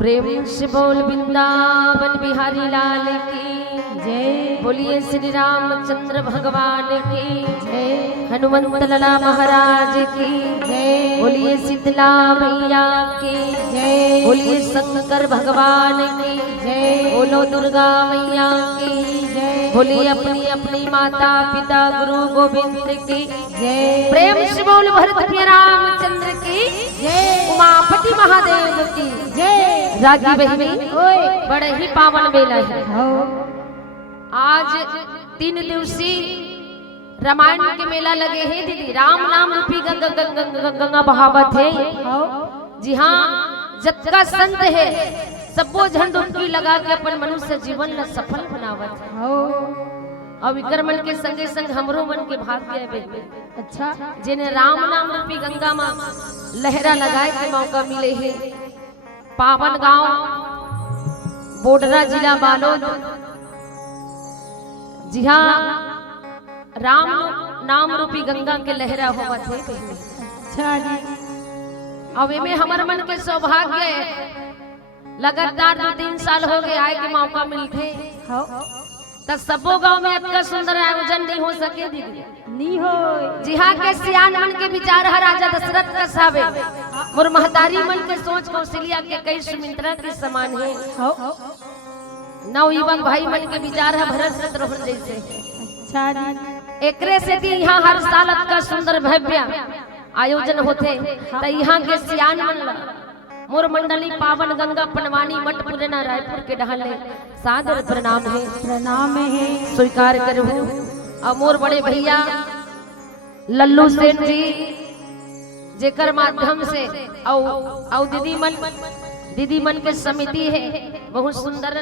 प्रेम से बोल वृंदावन बिहारी लाल की जय। बोलिए श्री रामचंद्र भगवान की जय। हनुमंत लाला महाराज की जय। बोलिए शीतला मैया की जय। बोलिए शंकर भगवान की जय। बोलो दुर्गा मैया की जय। बोलिए अपनी अपनी माता पिता गुरु गोविंद की जय। प्रेम से बोल भरत प्रिय रामचंद्र की जय। उमापति महादेव की जय। रागी बहनी बड़े ही पावन मेला है। आज 3 दिवसीय रामायण के मेला लगे हैं दीदी। राम नाम रूपी गंगा बहावत है। जी हाँ, जत्का संत है सबो झंड उनकी लगा के अपन मनुष्य जीवन ला सफल बनावत है। और विकर मन के संगे संग हमरो मन के भाग गए बेटे। अच्छा, जिन्हें राम नाम रूपी गंगा में लहरा लगाए के मौका मिले है। पावन गांव बोडरा जिला बालोद। जी हाँ, राम नाम रूपी गंगा के लहरा हुआ थे पहले। अच्छा जी। अब में हमार मन के सौभाग्य लगातार 2-3 साल हो गए आए के मौका मिलते तो सबो गांव में इतना सुंदर आयोजन नहीं हो सके दीदी। नहीं हो। जी हाँ, के सियान मन के विचार है राजा दशरथ का सावे, मोर महतारी मन के सोच कौशल्या के कई सुमित्रा के समान है। नवयुवक भाई मन के विचार है भरत शत्रुघ्न जैसे। अच्छा जी। एकरे से भी यहाँ हर साल इतना सुंदर भव्य आयोजन होते तो यहाँ के सियान मन मोर मंडली पावन गंगा पनवानी मठ पुरना रायपुर के ढाले सादर प्रणाम है। प्रणाम है। स्वीकार करू। और मोर बड़े भैया लल्लू सेठ जी जेकर माध्यम से औ दीदी मन के समिति है बहुत सुंदर,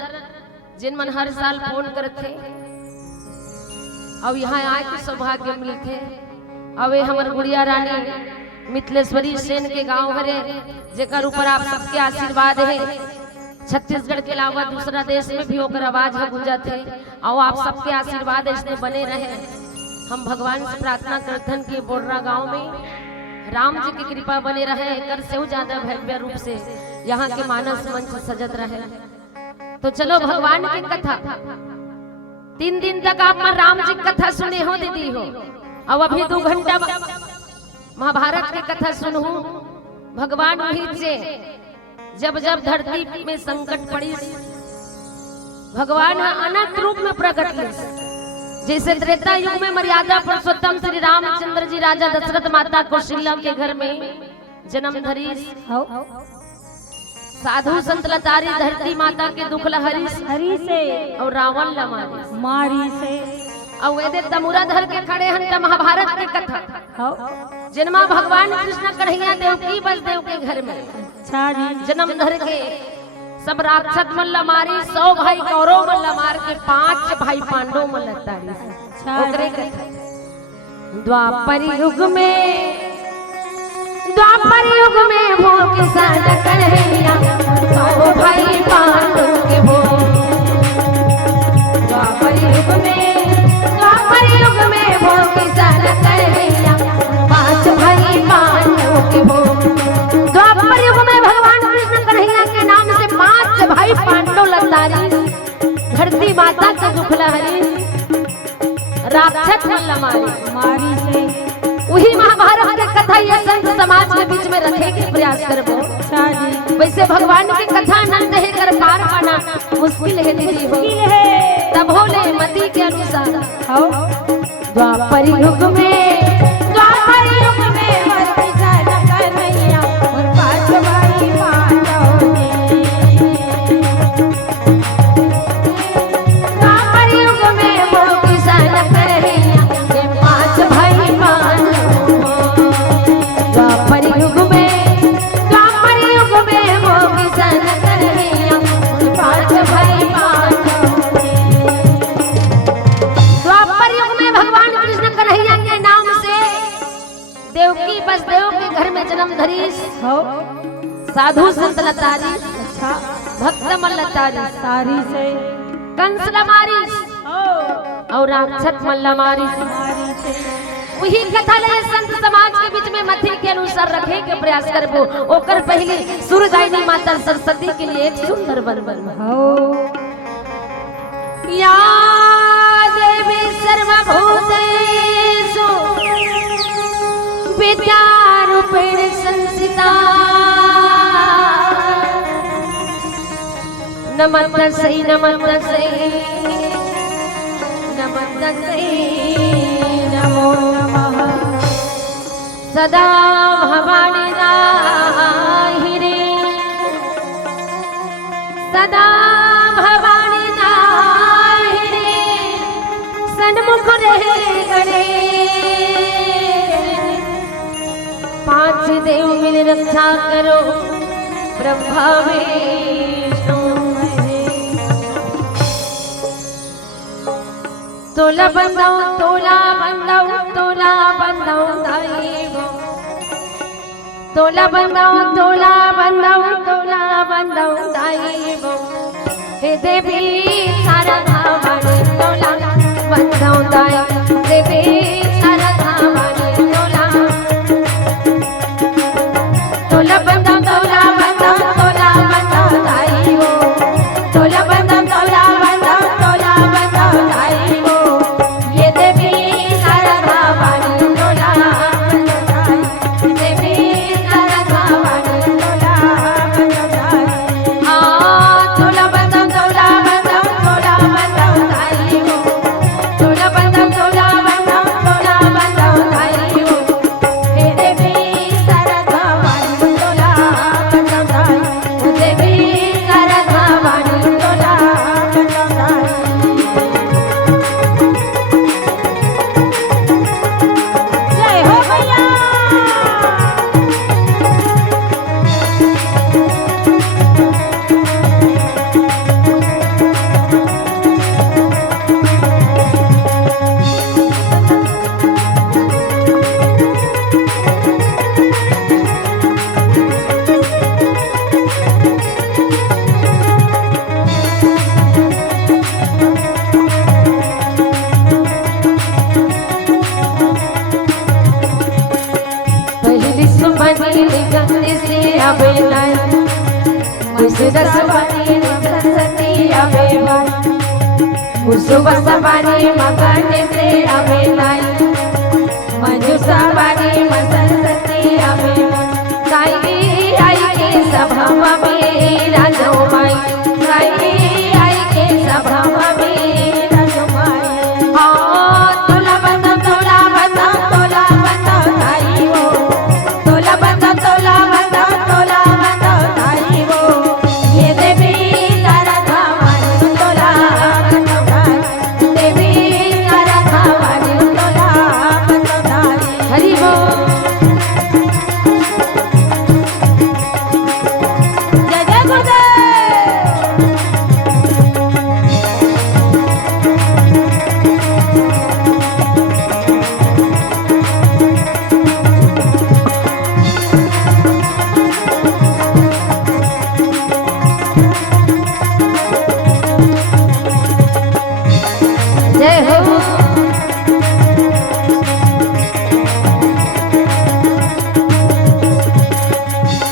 जिन मन हर साल फोन करते अब यहाँ आए के सौभाग्य मिलते। अब हमार गुड़िया रानी मिथिलेश्वरी सेन के गांव हरे जेकर ऊपर आप सबके आशीर्वाद है। छत्तीसगढ़ के अलावा दूसरा देश में भी होकर आवाज गूंजत है और आप सबके आशीर्वाद इसने बने रहे। हम भगवान से प्रार्थना करते हैं कि बोडरा गांव में राम जी की कृपा बने रहे, कर से ज्यादा भव्य रूप से यहाँ के मानस मंच सजत रहे। तो चलो भगवान की कथा 3 दिन तक आप राम जी की कथा सुने हो दीदी हो। अब अभी 2 घंटा महाभारत की कथा सुनू। भगवान वही से जब जब धरती में संकट पड़ी भगवान अनंत रूप में प्रकट हुए। जैसे त्रेता युग में मर्यादा पुरुषोत्तम श्री रामचंद्र जी राजा दशरथ माता कौशल्या के घर में जन्म धरी। साधु संत लतारी धरती माता के दुख हरी से और रावण ला मारी से और वेदे तमुरा धर के खड़े हन महाभारत की कथा जन्मा भगवान कृष्ण कन्हैया देवकी बसदेव के घर में। अच्छा जी। जन्म धर के सब राक्षस मल्ला मारी, 100 भाई कौरव मल्ला मार के 5 भाई पांडव मल्ला तारी। ओकरे कथा द्वापर युग में वो किसान कन्हैया 100 भाई पांडव के वो। द्वापर युग में वो किसान कन्हैया 5 भाई पांडव के वो। द्वापर युग में भगवान कृष्ण कन्हैया के नाम से 5 भाई पांडव लतारी धरती माता के दुखला हरी राक्षस मल्ला मारी से। वही महाभारत की कथा ये संत समाज के बीच में रखे के प्रयास करबो। वैसे भगवान की कथा नंद है कर पार पाना मुश्किल है दीदी हो। तब होले मति के अनुसार द्वापर युग में कन्हैया और 5 भाई पांडव के। द्वापर युग में वो किसान कन्हैया के 5 भाई पांडव। द्वापर युग में वो किसान कन्हैया और 5 भाई पांडव। द्वापर युग में भगवान कृष्ण कन्हैया के नाम से देवकी बसदेव के घर में जन्म धरी। साधु संत लतारी भक्त मल्लतारी से कंस लमारी और राक्षस मल्ला मारी। वही कथा ले संत समाज के बीच में मथी के अनुसार रखे के प्रयास करबो। ओकर पहले सूर्यदायिनी माता सरस्वती के लिए एक सुंदर बंदन या देवी सर्वभूतेषु विद्यारूपेण संस्थिता नमस्तस्यै नमो नमः। सदा भवानी नाहिरे सदा भवानी नाहिरे सन्मुख रहे गणेश। 5 देव मिल रक्षा करो ब्रह्मा विष्णु तोला बंदाओ दाईगो तोला बंदाओ दाईगो हे देवी शारदा वाणी तोला बंदवताई देवी शारदा वाणी तोला तोला बंदव तोला बंदव तोला बंदवताई हो तोला बंदव तोला बंदव तोला बंदवताई हो ये देवी शारदा वाणी तोला बंदवताई देवी शारदा वाणी तोला बंदवताई तोला बंदव तोला बंदव तोला बंदवताई हो तोला बंदव तोला बंदव तोला बंदवताई हो हे देवी शारदा वाणी तोला बंदवताई देवी शारदा वाणी तोला बंदवताई जय हो भैया। पहली सुमनी गंगे से अबे लाई मुझसे सवारी सरस्वती अबे लाई मुझसे सवारी मगन से अबे लाई मंजू सवारी सरस्वती अबे लाई आई के सभा में राजो माई आई के सभा में राजो माई तोला बंदव तोला बंदव तोला बंदवताई हो तोला बंदव तोला बंदव तोला बंदवताई हो ये देवी शारदा वाणी तोला बंदवताई देवी शारदा वाणी तोला बंदवताई हरि बोल जय जय गुरुदेव। जय हो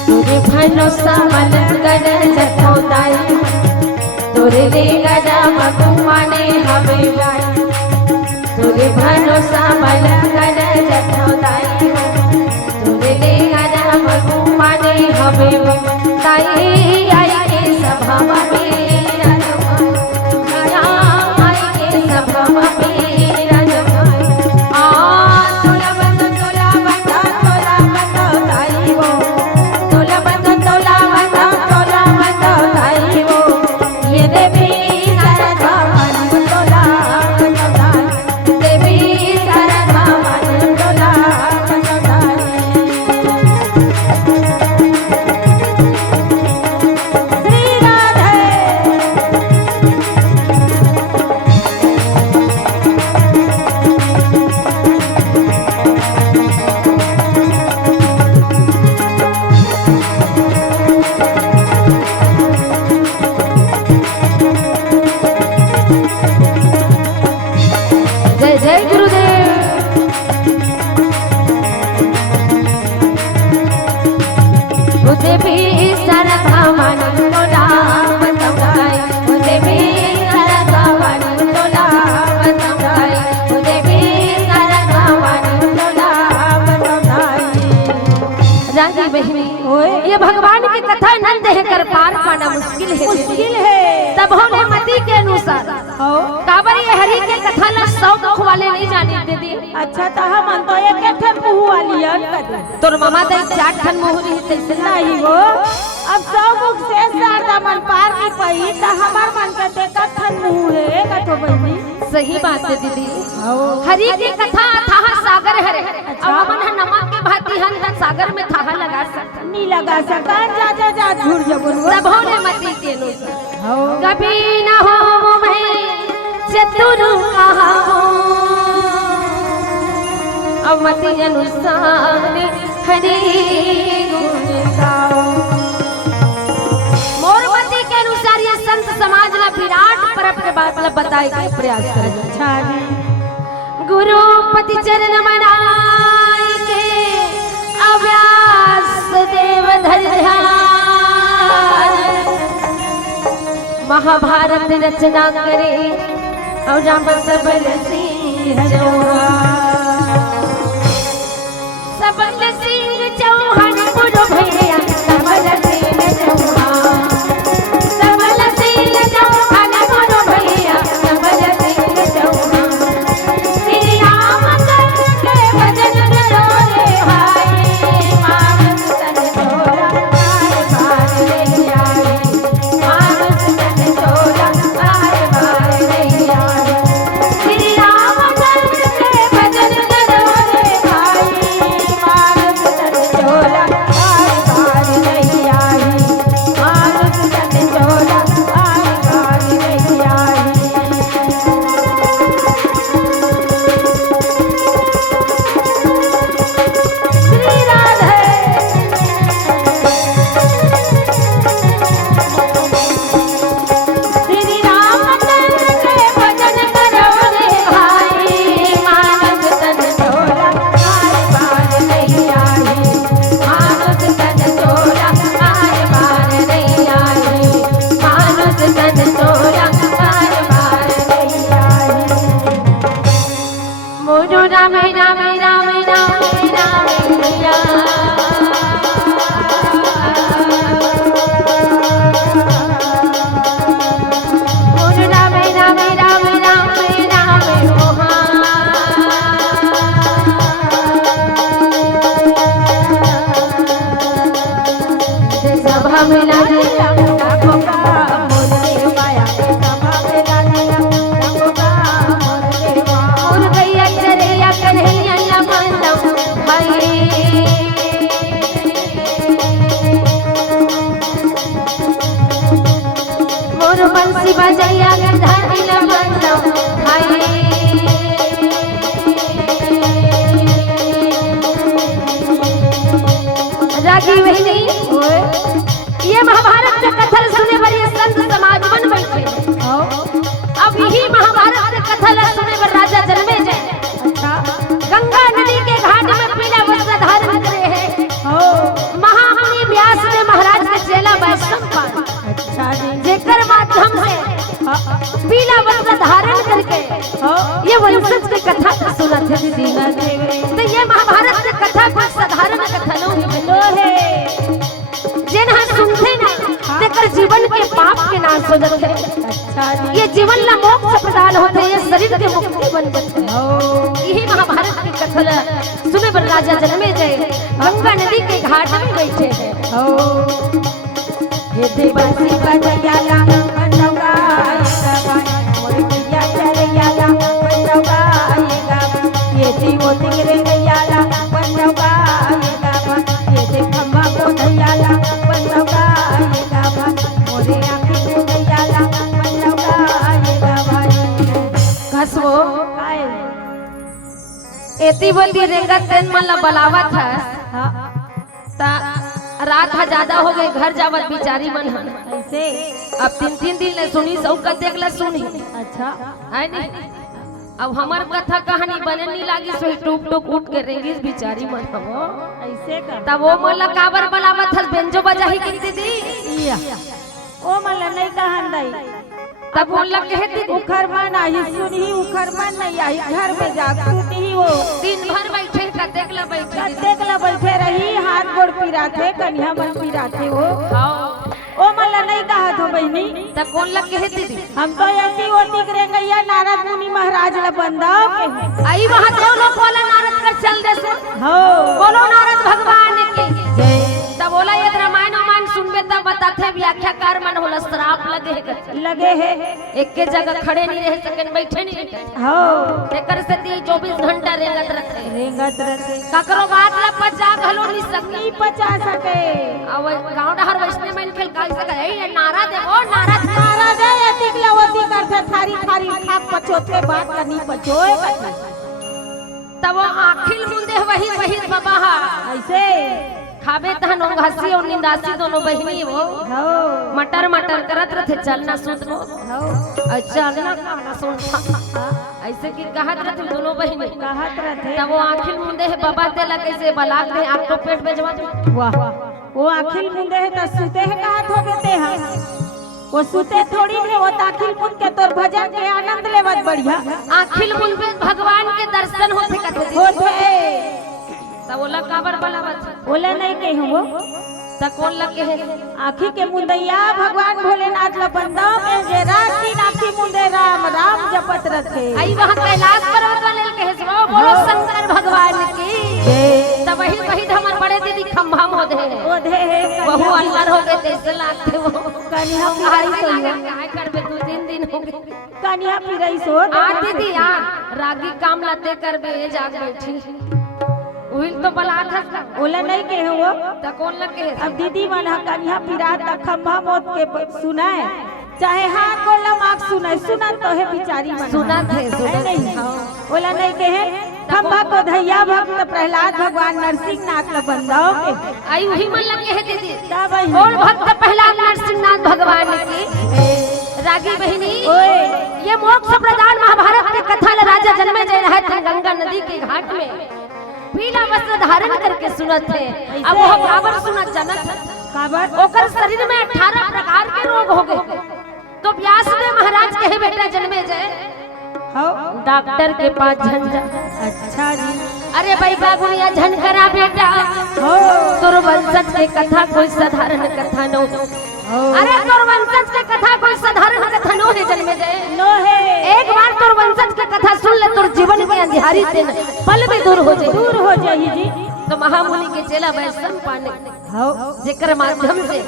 तोरे भानो सामन गण जथोदाई तोरे ले गजा मकुमाने हवे लाई तोरे भानो सामन गण जथोदाई तोरे ले गजा मकुमाने हवे ताई आई के सभा में आई के सभा में राजमाई तोला बंदव तोला बंदव तोला बंदवताई हो तोला बंदव तोला बंदव तोला बंदवताई हो ये देवी शारदा वाणी तोला बंदवताई देवी शारदा वाणी तोला बंदवताई श्री राधे। जय जय गुरुदेव देवी शारदा वाणी तोला बंदवताई देवी शारदा वाणी तोला बंदवताई देवी शारदा वाणी तोला बंदवताई रानी बहनी ये भगवान की कथा न देह कर पार पाना मुश्किल है तब होने मति के अनुसार हो काबर ये हरि के कथा ला 100 मुख वाले नहीं जाने दीदी अच्छा तो हम तो एक ठन मुंह वाली कर तोर मामा दे 4 ठन मोहरी तैसे नहीं हो अब 100 मुख से शारदा मन पार की पई तो हमार मन के ते कथन मुंह है कथो बहनी सही बात है दीदी हो हरि की कथा था सागर है और हमन है नमक के भांति हम सागर में था लगा सकता नहीं लगा सका जा जा झूठ जबन तब होने मति के अनुसार हो कभी न हो मैं चतुर कहा अवमति अनुसार हरि गुण गाओ। मोरमती के अनुसार ये संत समाज पर अपने बात ला बताए के प्रयास करे। अच्छा जी। गुरुपति चरण मनाई के अव्यास देव धर ध्यान, महाभारत रचना करे और राम सबल सिंह सबल सिंह चौहान पुरो भैया सबल सिंह चौहान, सबल सिंह चौहान पुरो भैया सबल सिंह चौहान। श्री राम चंद्र के भजन करो रे भाई, मानस तन छोड़ा बार बार नहीं आए, मानस तन छोड़ा बार बार नहीं आए। श्री राम चंद्र के भजन करो रे भाई, मानस तन छोड़ा बार बार नहीं आए, मानस तन छोड़ा बार बार नहीं आए। श्री राधे श्री रामचंद्र के भजन करो रे भाई, मानस तन छोड़ा बार बार नहीं आए, मानस तन छोड़ा बार बार नहीं आए, मानस तन छोड़ा बार बार नहीं आए। मोरो राम राम राम राम राम मोरो राम राम राम राम राम मोहा सभा में लागे मोर गैया चरैया कन्हैया ला मानव भाई, मोर बंसी बजैया गंधारी ला मानव भाई। रागी बहनी ये महाभारत के कथन सुने वाली संत समाज बन बैठे। अब यही महाभारत के कथन सुने पर राजा जन्मे जाए। अच्छा। गंगा नदी के घाट में पीला वस्त्र धारण करे है, महामुनि व्यास ने महाराज के चेला वैष्णव पाल, अच्छा जी। जेकर माध्यम से पीला वस्त्र धारण करके ये वंशज की कथा सुनत है दीदी। तो ये महाभारत के कथा कोई साधारण कथनों लो है। जेना सुनते ना तेकर जीवन के पाप के नाश हो जाते हैं। अच्छा जी। ये जीवन ला मोक्ष प्रदान होते हैं, ये शरीर के मुक्ति बन जाते हैं। यही महाभारत की कथा सुने पर राजा जन्मे जय गंगा नदी के घाट में बैठे हैं। ये देवासी बजैया ला बनौरा आएगा बाई, मोर गैया चरैया ला बनौरा आएगा बाई, ये जीवो तिगरे गैया ला बनौरा आएगा बाई, ये देखम्बा को दैया ला बनौरा आएगा बाई, मोरे आँखी को दैया ला बनौरा आएगा बाई। कसबो काय? एती बोती रेंगा ट्रेन मन ला बलावत है हाँ। ता रात हा ज्यादा हो गई, घर जावत बिचारी मन हन। ऐसे। अब 3-3 दिन ले सुनी सब का देख ले सुनी अच्छा। है नहीं। अब हमार कथा कहानी बने नहीं लागी, सो टूक टूक उठ के रेंगिस बिचारी मन हो। ऐसे का। तब वो मोला काबर बलावत हस बेंजो बजाही की दीदी। इया। ओ मला नहीं कहन दई। तब बोला कहे दीदी उखर मन आई सुनी, उखर मन नहीं आई, घर में जाग सूती ही वो दिन भर बैठे का देख ले बैठे दीदी। देख ला बैठे रही, हाथ गोड़ पिराथे, कन्या मन पिराथे हो। हाँ। ओ मला नहीं कहा तो बहनी। तब कौन लग कहे दीदी हम तो यति ओती करे गैया नारद मुनि महाराज ला बंदा के। आई वहां देव लोग बोला नारद कर चल दे सुन। हो। बोलो नारद भगवान की जय। तब बोला ये रामायण सुनबे तब बताते व्याख्याकार मन होला श्राप लगे है। एक के जगह खड़े नहीं रह सकेन, बैठे नहीं रह सकेन। हो। एकर से 24 घंटा रेंगत रहते। ककरो बात ला पचा घलो नहीं सके, पचा सके। अब गांव डहर वैष्णव मन खेल काल सके ए नारा देबो नारा नारा दे अतिक लवती करते थारी थारी खाक पचोते बात का नहीं पचोए तब वो आखिल मुंदे वही वही बाबा ऐसे खाबे तहन घसी और निंदासी दोनों बहिनी हो हो मटर मटर करत रहे चलना सुत लो हो चलना कहना सुनता ऐसे की कहत रहे दोनों बहिनी कहत रहते तब वो आखिर मुंदे है बाबा तेला कैसे बलाक दे आप तो पेट भेजवा दो वाह वो आखिल मुंदे है त सुते है कहत हो बेते हैं वो सुते थोड़ी है वो ताखिल मुंद के तोर भजन के आनंद लेवत बढ़िया आखिल मुंद में भगवान के दर्शन होते कथे होते तब बोला काबर बलावत बोले नहीं कहीं वो त कौन लगे है आखी के मुंदैया भगवान भोलेनाथ ला बंदा में जे रात दिन आखी मुंदे राम राम जपत रखे आई वहां कैलाश पर्वत वाले के हेसवा बोलो शंकर भगवान की तब वही हमर बड़े दीदी खंभा मोदे ओधे है बहु अल्लाह हो गए तेज लाते वो कन्या आई पिराई लगा सो काय करबे 2-3 दिन हो गए कन्या पिराई सो आ दीदी आ रागी काम लाते करबे जाग बैठी उहिल तो बला था बोले नहीं कहे वो त कौन लगे है अब दीदी मन कन्या पिरात तक खंभा मोत के सुनाए चाहे हाथ को लमाक सुनाए सुना तो है बिचारी मन सुना थे सुना नहीं बोला नहीं कहे खंभा को धैया भक्त प्रहलाद भगवान नरसिंह नाथ ला बंदाओ के आई वही मन लगे है दीदी का भाई और भक्त प्रहलाद नरसिंहनाथ भगवान की रागी बहिनी ओए ये मोक्ष प्रदान महाभारत के कथा ला राजा जन्मे जय रहे थे गंगा नदी के घाट में पीला वस्त्र धारण करके सुनत थे अब वो काबर सुनत जनत काबर ओकर शरीर में 18 प्रकार के रोग हो गए तो व्यासदेव महाराज कहे बेटा जन्मे जय हो डॉक्टर के पास झंझा अच्छा जी अरे भाई बाबुनिया झनकरा बेटा हो तोर वंशज के कथा कोई साधारण कथा न हो अरे तोर वंशज के कथा कोई साधारण कथा न है जन्मे जय नो है एक बार तोर वंशज के कथा सुन ले तोर जीवन के अंधियारी से पल में दूर हो जाई जी तो महामुनि के चेला वैष्णव पाने हो जेकर माध्यम से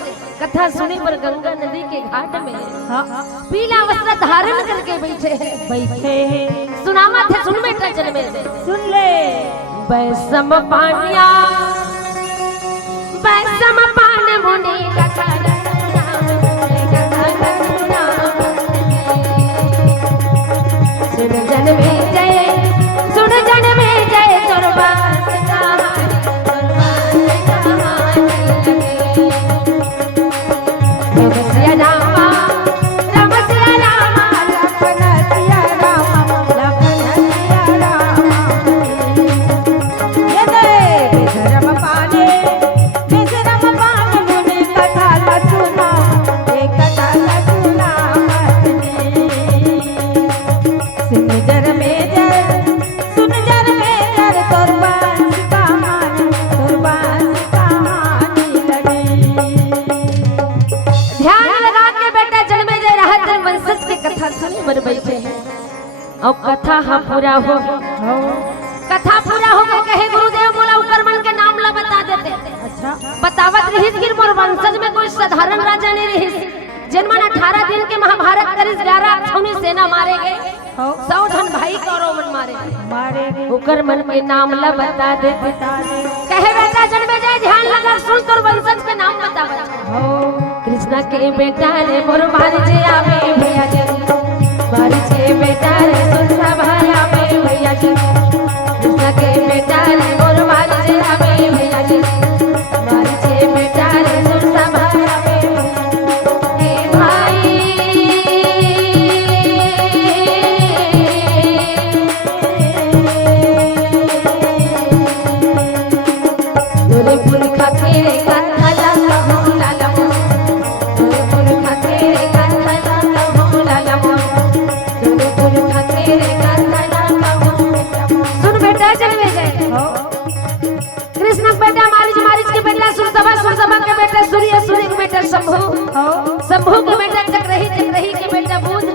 कथा सुने पर गंगा नदी के घाट में हाँ पीला वस्त्र धारण करके बैठे हैं बैठे हैं सुनावा थे सुन बेटा जन्मे सुन ले वैष्णव पानिया वैष्णव पान मुनि कथा सुन जन्मे जय सुन जन्मे जय तोर पर बैठे हैं और कथा हाँ पूरा हो कथा पूरा हो गए कहे गुरुदेव बोला ऊपर मन के नाम ला बता देते अच्छा बतावत रही गिर मोर वंशज में कोई साधारण राजा नहीं रही जन्मन 18 दिन के महाभारत करिस 11 छौनी सेना मारे गए 100 जन भाई कौरव मन मारे ऊपर मन के नाम ला बता देते कहे बेटा जन्मे जाए ध्यान लगा सुन तोर वंशज के नाम बता कृष्णा के बेटा रे मोर भांजे आवे भैया जी बारिश के बेटा रे सुनसा भाई आवे भैया जी कृष्णा के बेटा रे मोर भांजे आवे भैया जी बारिश के बेटा रे सुनसा भाई आवे भाई तोरे पुरखा के कथा ला भूला ला तोरे पुरखा के कथा ला भूला ला तोरे पुरखा के कथा ला सुन बेटा जन्मे जाए कृष्ण बेटा मारिच के बेटा सुरसभा के बेटा सूर्य के बेटा शंभु के बेटा चक्रही के बेटा बुध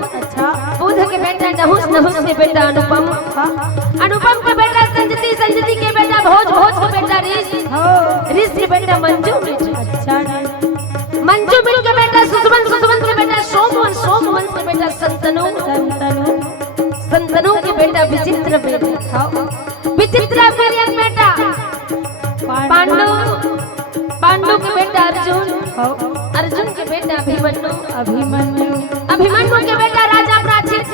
के बेटा नहुस के बेटा अनुपम के बेटा संजति के बेटा भोज के बेटा ऋष के बेटा मंजू के बेटा सुसुमन के बेटा सोमवन के बेटा संतनु के बेटा विचित्र बेटा पांडु के बेटा अर्जुन के बेटा अभिमन्यु के बेटा राजा प्राचित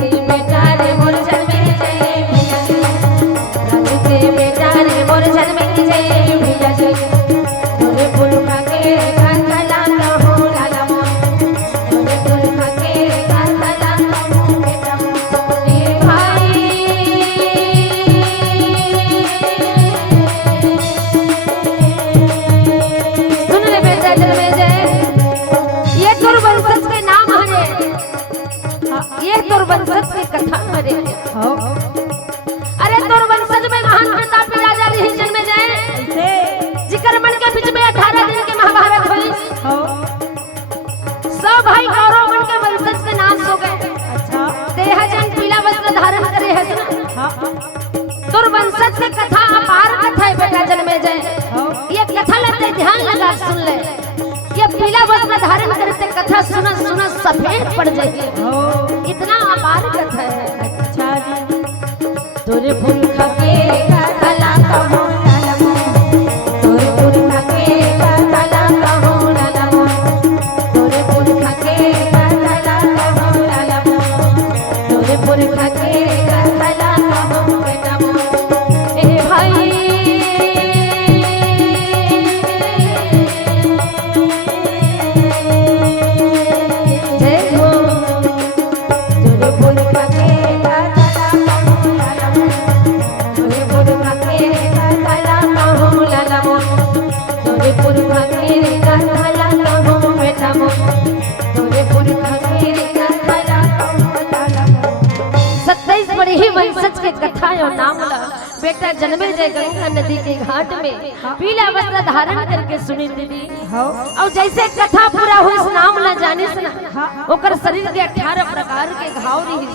के बेटा रे मोर जन्मे जय राजू के बेटा रे मोर में जय भैया जय तोरे पुरखा के गाथला कहूँ लाला मोर तोरे पुरखा के गाथला कहूँ बेटा ए भाई सुन ले बेटा जन्मे जय ये दुर्वंशज के नाम हरे ये दुर्वंशज की कथा हरे अरे दुर्वंशज में महान प्रतापी राजा रही जन्मे जाए जिकर मन के बीच में 18 दिन के महाभारत हुई सब भाई कौरव मन के वंशज के नाश हो गए अच्छा देह जन पीला वस्त्र धारण करे है सुना दुर्वंशज की कथा अपार कथा है बेटा जन्मे जाए ये कथा लेते ध्यान लगा सुन ले ये पीला वस्त्र धारण करते कथा सुना सुना सफेद पड़ जाएगी इतना अपार कथा है अच्छा तोरे पुरखा के गाथला कहूँ लाला मोर तोरे पुरखा के गाथला कहूँ लाला मोर तोरे पुरखा के गाथला कहूँ लाला मोर तोरे पुरखा के गाथला कहूँ बेटा मोर ए भाई जय हो तोरे पुरखा के वंशज के कथा और नाम ला बेटा जन्मे जय गंगा नदी के घाट में पीला वस्त्र धारण करके सुनी दीदी और जैसे कथा पूरा हुई नाम ला जाने से ओकर शरीर के 18 प्रकार के घाव रही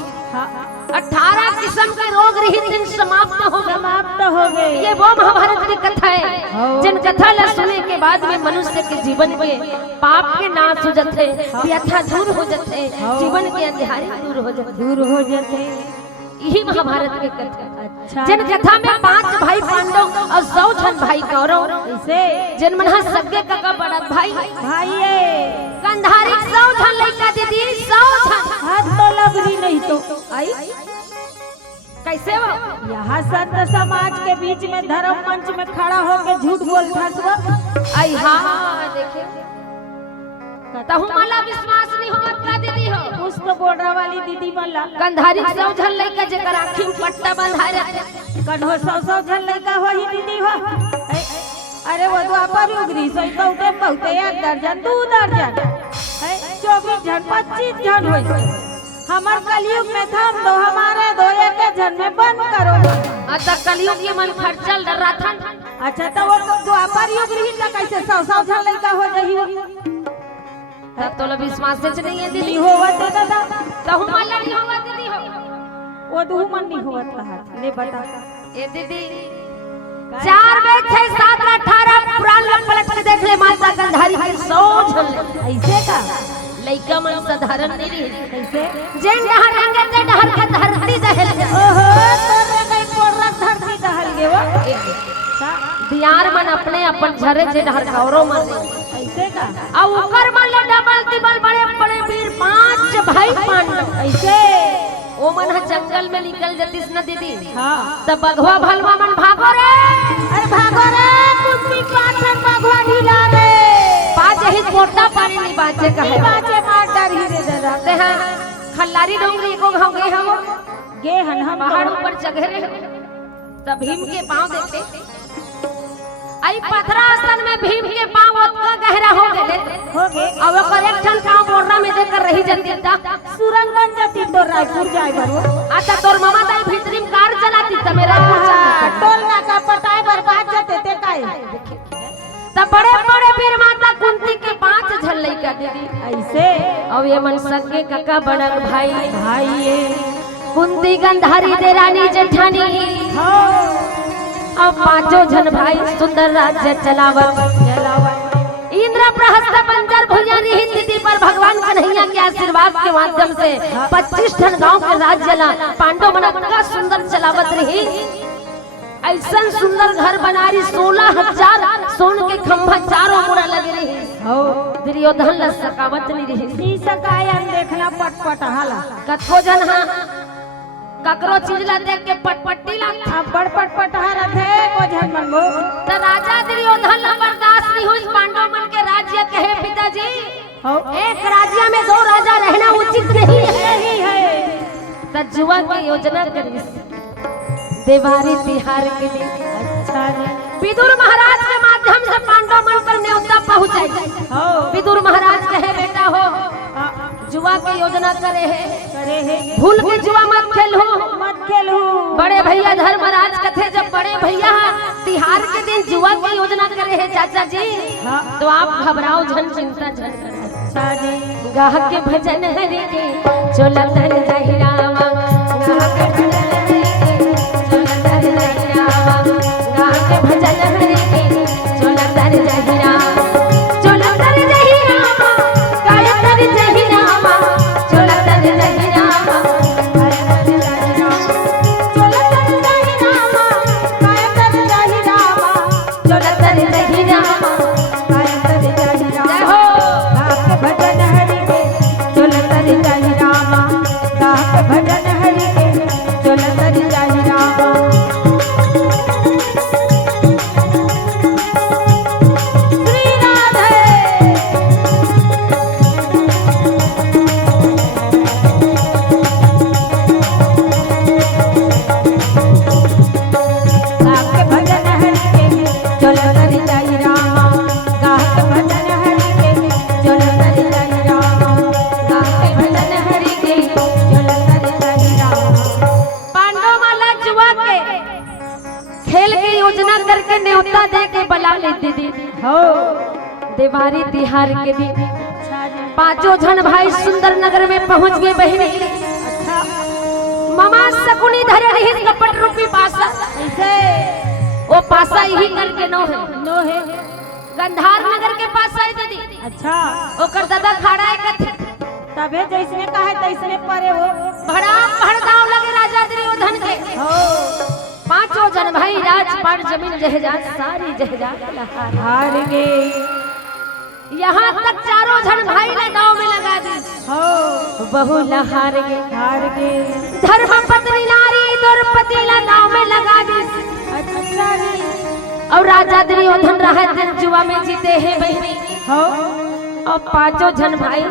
18 किस्म के रोग रही समाप्त हो गए ये वो महाभारत की कथा है जिन कथा ला सुने के बाद में मनुष्य के जीवन के पाप के नाश हो जाते व्यथा दूर हो जाते जीवन के अंधेरे दूर हो जाते यही महाभारत की कथा अच्छा जिन कथा में 5 भाई पांडव और 100 जन भाई कौरव ऐसे जिन मना सगे का बड़ा भाई गंधारी 100 जन लड़का दीदी 100 जन हाथ तो लगरी नहीं तो आई कैसे हो यहाँ संत समाज के बीच में धर्म मंच में खड़ा होकर झूठ बोलता आई हाँ देखिए तहुमाला विश्वास नहीं होत का दीदी हो पुष्प बोडरा वाली दीदी वाला गंधारी 100 जन लड़का जेकर आँखी में पट्टा बंधाए रहते कन्हो 100 जन लड़का हो ही दीदी हो अरे वो द्वापर युगरी सोई बहुते 1 दर्जन 2 दर्जन 24 जन 25 जन हो हमार कलयुग में थम दो हमारे दो एक जन में बंद करो अच्छा कलयुग ये मन खर्चल डर रहा था अच्छा तो वो द्वापर युग रही तो कैसे 100 जन लड़का हो जाही तब तो विश्वास से नहीं है दीदी होवा तो दादा तहुमाला नहीं होगा दीदी हो वो दू मन नहीं होत कहा ले बता ए दीदी 4 वेद 6 7 18 पुराण पलट के देख ले माता गंधारी के 100 जन ऐसे का लइका मन साधारण नहीं रही कैसे जेन डहर रंगे ते डहर के धरती दहल ओहो तोरे गई पोरक धरती दहल गे वो दियार मन अपने अपन झरे जे डहर कौरव मन ऐसे का और ओकर मन ले डबल तिबल बड़े बड़े वीर 5 भाई पांडव ऐसे ओ मन जंगल में निकल जतिस न दीदी हां तब बघवा भलवा मन भागो रे अरे भागो रे कुत्ती पाठन बघवा ढीला रे पाँच ही मोटा पानी नहीं बाचे का है बाचे मार डर ही रे दादा ते हां खल्लारी डोंगरी को घाव गए हम गे हन हम पहाड़ ऊपर चढ़े रहे तब भीम के पांव देखे आई पथरा आसन में भीम के पांव उतना गहरा हो गए अब ओकर एक ठन पांव बोरा में देकर रही जल्दी ता सुरंग बन जाती तो रायपुर जाए बरो अच्छा तोर मामा ताई भीतरी में कार चलाती त मेरा पूछा टोल ना का पटाए बर्बाद जाते ते काई तब बड़े बड़े वीर माता कुंती के 5 झल लइका दीदी ऐसे अब ये मन सके काका बड़ा भाई ये कुंती गंधारी दे रानी जेठानी अब 5 जन भाई सुंदर राज्य चलावत इंद्र प्रहस्त बंजर भुजा रही दीदी पर भगवान कन्हैया के आशीर्वाद के माध्यम से 25 ठन गांव के राज्य ला पांडव मन का सुंदर चलावत रही ऐसा सुंदर घर बना रही 16,000 सोन के खंभा चारों मुड़ा लगे रही दुर्योधन ला सकावत नहीं रही सकायन देखना पटपट हाला कतो जन हां ककरो चीज ला देख के पटपट्टी ला अब बड़ पटपटहा रथे को झन मनबो तो राजा दुर्योधन बर्दाश्त नहीं हुई पांडव मन के राज्य कहे पिताजी हो एक राज्य में 2 राजा रहना उचित नहीं है यही है तो जुआ की योजना करी देवारी तिहार के लिए अच्छा जी विदुर महाराज के माध्यम से पांडव मन पर न्योता पहुंचाई हो विदुर महाराज कहे बेटा हो हाँ, जुआ की योजना करे है करे है भूल के जुआ मत खेलो मत खेलू बड़े भैया धर्मराज कथे जब बड़े भैया तिहार के दिन जुआ की योजना करे है चाचा जी हाँ तो आप घबराओ झन चिंता झन करे अच्छा जी गाह के भजन हरि के चोलतर जहि रामा गाह के भजन हरि के चोलतर जहि रामा गाह के भजन हरि के चोलतर जहि रामा चोलतर जहि रामा गायतर जहि रामा चोलतर जहि रामा चोलतर जाहि रामा कायतर जाहि रामा चोलतर जहि रामा कायतर जाहि जय रामा हो गाक भजन हरि के चोलतर जाहि रामा गाक भजन हरि के चोलतर जाहि रामा श्री राधे गाक भजन हरि के चोलतर जाहि रामा गाक भजन हरि के चोलतर जाहि रामा गाक भजन हरि के चोलतर जाहि रामा पांडव माला जुआ के खेल की योजना करके न्योता दे के बुला लेती थी हो देवारी तिहार के दिन अच्छा जी पांचों जन भाई सुंदर नगर में पहुंच गए बहनी अच्छा मामा शकुनी धरे रही कपट रूपी पासा ऐसे वो पासा यही करके नो है नो है गंधार नगर के पास आई दीदी अच्छा ओकर दादा खड़ा है कथे तबे जैसने कहे तैसने परे हो भड़ा भड़काव लगे राजा दुर्योधन के हो पांचों जन भाई राजपाट जमीन जहजात सारी जहजात लहार हार गे यहाँ तक चारों जन भाई ने दाव में लगा दी हो बहु लहार गए हार गे धर्म पत्नी नारी द्रौपदी ला दाव में लगा दी अच्छा जी और राजा दुर्योधन रहते जुआ में जीते हैं बहनी हो और पांचों जन भाई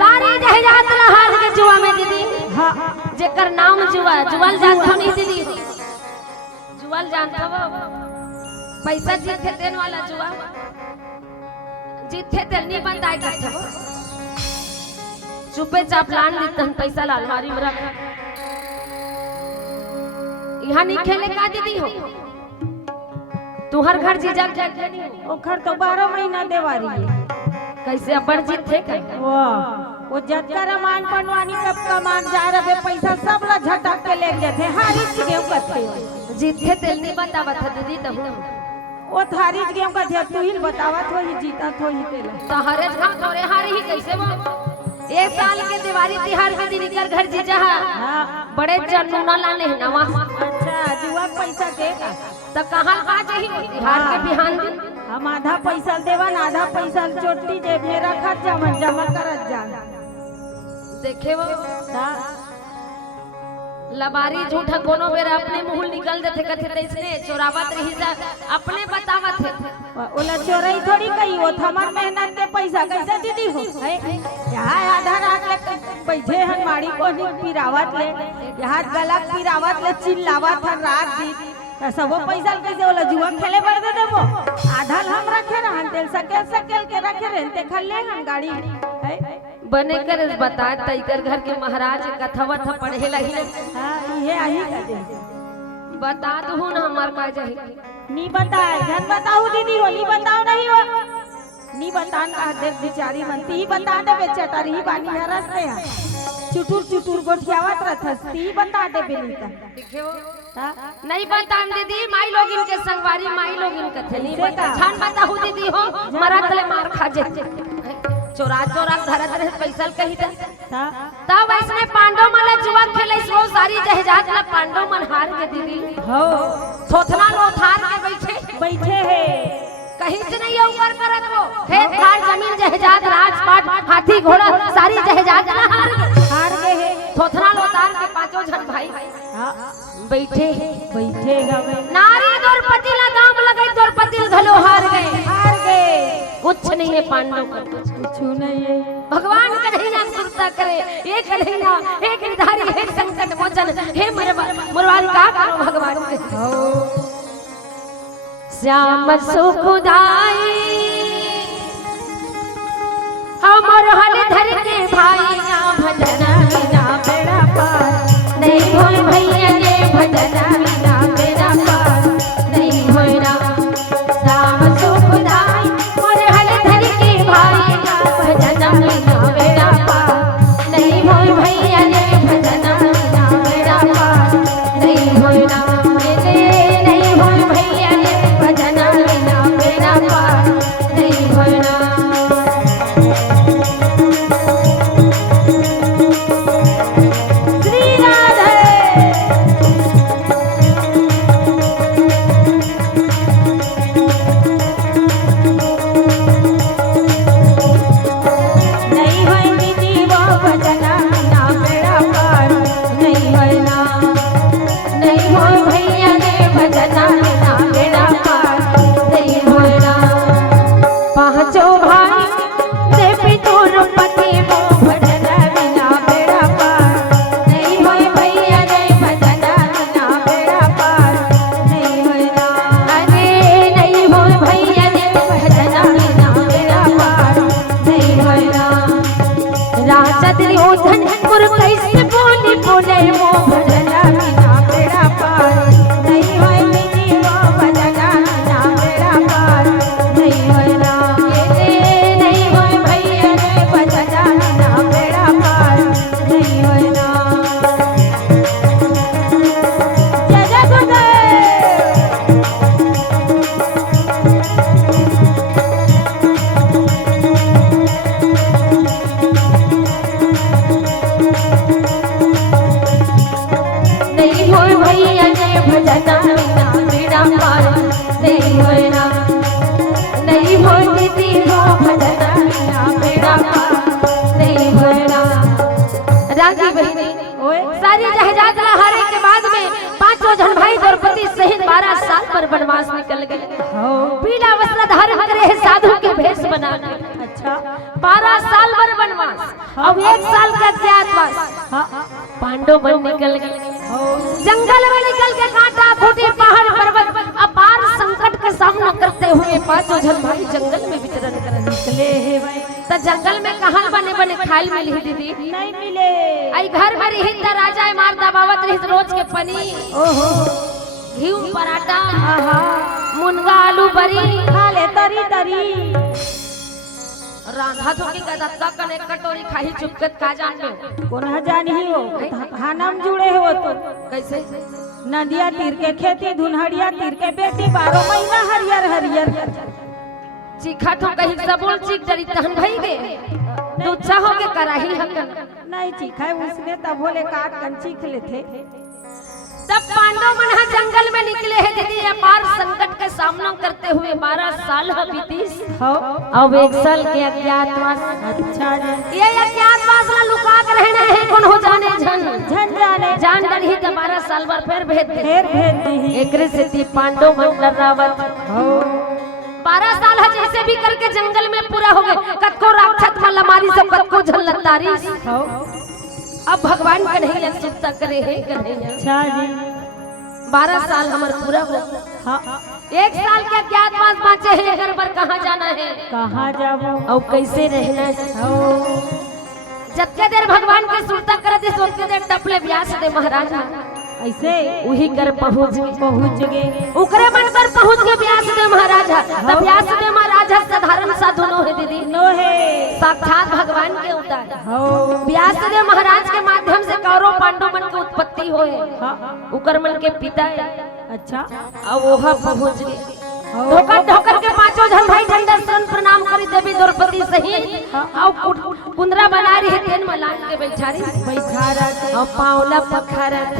सारी जहजात लहार के जुआ में दीदी हाँ जेकर नाम जुआ जुआल जानतो नहीं दीदी जुआल जानतो वो पैसा जीते देने वाला जुआ जीते तेल नहीं बताए करते हो चुपे चाप लान देतन पैसा ला अलमारी में रख यहाँ नहीं खेले का दीदी हो तुहर घर जीजा खेलते नहीं हो ओखर तो 12 महीना देवारी है कैसे अपन जीत थे कर वाह वो जतका रमान पनवानी कब कमान जा रहे पैसा सब ला झटक के ले जाते हारी गेहूं कथे जीते तेल नहीं बतावत है दीदी तो वो थारी गेहूं कथे तू ही बतावत हो ही जीतत हो ही तेला तो हरे हम तोरे हारी ही कैसे वो एक साल के दिवाली तिहार के दिन कर घर जीजा हाँ बड़े जनूना लाने है नवा अच्छा जुआ पैसा देगा तो कहाँ का जही तिहार के बिहान दिन हम आधा पैसा देवन आधा पैसा चोटी जेब में रखत जमा जमा करत जा देखे वो हाँ, लबारी झूठा कोनो बेर अपने मुंह निकल देते कथे तैसने चोरावत रही जा अपने बतावत है ओला चोरई थोड़ी कही वो हमार मेहनत के पैसा कैसे दीदी हो है यहाँ आधा रात ले बैठे हन माड़ी को पिरावत ले यहाँ गलत पिरावत ले चिल्लावत हन रात दिन सब पैसा कैसे ओला जुआ खेले बढ़ दे देबो आधा हम रखे रहन तेल सकेल सकेल के रखे रहन ते खले हम गाड़ी है बने कर बता तैकर घर के महाराज कथवा था पढ़े लही हां ये आही का दे बता दू ना हमार का जही नी बताए जन बताऊ दीदी हो नी बताओ नहीं हो नी बतान का देख बिचारी मनती ही बता दे बेचटारी ही बानी हरसते हैं चुटुर चुटुर गोठियावत रहत ती बता दे बेनीता देखे वो नहीं बता दीदी माई लोग इनके संगवारी माई लोग इनके थे नहीं बता छान बताऊ दीदी हो मरत ले मार खा जे चोरा चोरा धरत रहे पैसा कही था तब ऐसने पांडव मन जुआ खेले सो सारी जहजात ला पांडव मन हार के दीदी हो थोथना लोथार के बैठे बैठे है कहीं से नहीं ऊपर करत वो खेत खार जमीन जहजात राजपाट हाथी घोड़ा सारी जहजात ला हार हार गए है थोथरा उतार के पांचों जन भाई हाँ बैठे बैठेगा भाई नारी द्रौपदी ला दाम लगे द्रौपदी घलो हार गए कुछ नहीं है पांडव का कुछ नहीं है भगवान कन्हैया सुरता करे ये कन्हैया हे गिरधारी हे संकट मोचन हे मुरवारी का करो भगवान के श्याम सुखदाई हमर हल धर के भाई ना भजना बिना बेड़ा पार नहीं होय भैया ये भजना बिना बेड़ा पार नहीं होय ना श्याम सुखदाई हमर हल धर के भाई ना भजना बिना बेड़ा पार नहीं होय भैया ये भजना बिना बेड़ा पार नहीं होय ना नहीं होय भैया ये भजना बिना बेड़ा पार नहीं होय ना कैसे बोली बोले वो भजना बिना बेड़ा पार नहीं होय मिनी वो भजना बिना बेड़ा पार नहीं होय ना नहीं होय भैया रे भजना बिना बेड़ा पार नहीं होय ना जय गुरुदेव भैया जय भजना बिना बेड़ा पार नहीं होय ना नहीं होय दीदी वो भजना बिना बेड़ा पार नहीं होय ना राजी बहनी सारी जहाज लहरे के बाद में पांचों जन भाई द्रौपदी सहित 12 साल पर वनवास निकल गए पीला वस्त्र धारण करे साधु के भेष बना के अच्छा 12 साल पर वनवास अब 1 साल का अज्ञातवास पांडव बन निकल गए जंगल में निकल के कांटा खूंटी पहाड़ पर्वत अपार संकट का सामना करते हुए पांचों जन भाई जंगल में विचरण कर निकले हैं भाई तो जंगल में कहां बने बने खाइल मिली दीदी नहीं मिले आई घर में रही त राजा मार दबावत रही रोज के पनी ओहो घी पराठा आहा मुनगा आलू बरी खा ले तरी तरी रांधा धोके का धक्का कने कटोरी खाही चुपकत का जान में कौन जान ही हो खानाम जुड़े हो तो कैसे नदिया तीर के खेती धुनहड़िया तीर के बेटी 12 महीना हरियर हरियर चीखा तो कहीं सबोल चीख डरी तहन भई गे दूचा हो के कराही हकन नहीं चीखा उसने तब बोले काट कन चीख लेते तब पांडव मन जंगल में निकले हैं दीदी अपार संकट का सामना करते हुए 12 साल बीती अब 1 साल के अज्ञातवास अच्छा ये अज्ञातवास ला लुका कर रहना है कौन हो जाने झन जाने जान डर ही 12 साल बाद फिर भेद दी एकरे से ती पांडव मन डरावत 12 साल जैसे भी करके जंगल में पूरा हो गए कतको राक्षस वाला मारी सब कतको झल्लतारी अब भगवान कन्हैया चिंता करे है कन्हैया अच्छा जी 12 साल हमार पूरा हो हाँ 1 साल के अज्ञातवास बाँचे हैं घर पर कहाँ जाना है कहाँ जाओ और कैसे रहना है जतके देर भगवान के सुरता करते सोचते देर टपले व्यास दे महाराजा ऐसे वही कर पहुँच गए उकरे मन कर पहुँच गए व्यास दे महाराजा तब व्यास दे महाराजा साधारण साधु नो है दीदी नो है साक्षात भगवान के अवतार व्यास दे महाराज के माध्यम से कौरव पांडव मन की उत्पत्ति होए उकर मन के पिता अच्छा अब वहाँ पहुँच गए धोकर धोकर के पांचों जन भाई दंडन प्रणाम करी देवी द्रौपदी सहित और कुंदरा बना रही तेन मलान के बैठा और पावला पखारत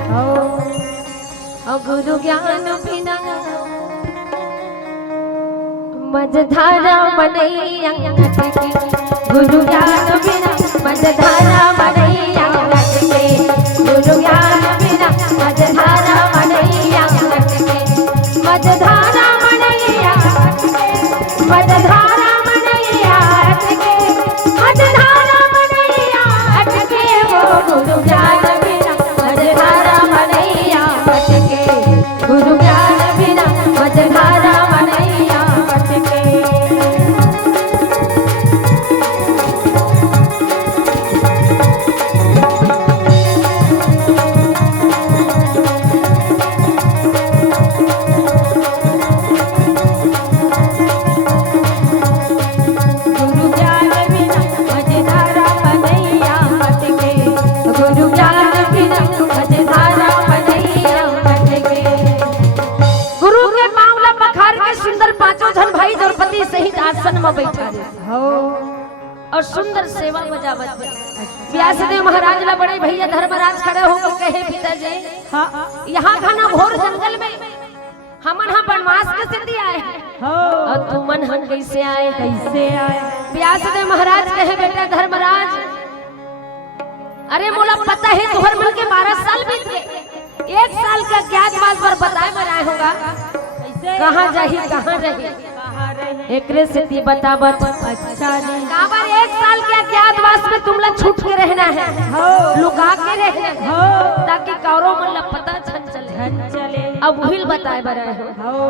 और गुरु ज्ञान बिना मझधारा बनैया गुरु ज्ञान बिना मझधारा बनैया मझधारा मनैया अटके वो गुरु ज्ञान बिना मझधारा मनैया अटके गुरु ज्ञान बिना मझधारा मनैया अटके सहित आसन में बैठा हो और सुंदर सेवा बजावत व्यासदेव महाराज ला बड़े भैया धर्मराज खड़े होकर कहे पिताजी यहाँ खाना घोर जंगल में हमन यहाँ बनवास के सिद्धि आए और तुमन हम कैसे आए व्यासदेव महाराज कहे बेटा धर्मराज अरे मोला पता है तुम्हारे मन के 12 साल बीत गए 1 साल का अज्ञातवास पर बताए बनाए होगा कहाँ जाही कहाँ रही एकरे से बतावत अच्छा नहीं काबर 1 साल के अज्ञातवास में तुम लोग छूट के रहना है लुका के रहना है ताकि कौरव मन ला पता छन चले अब वही बताए बराए हो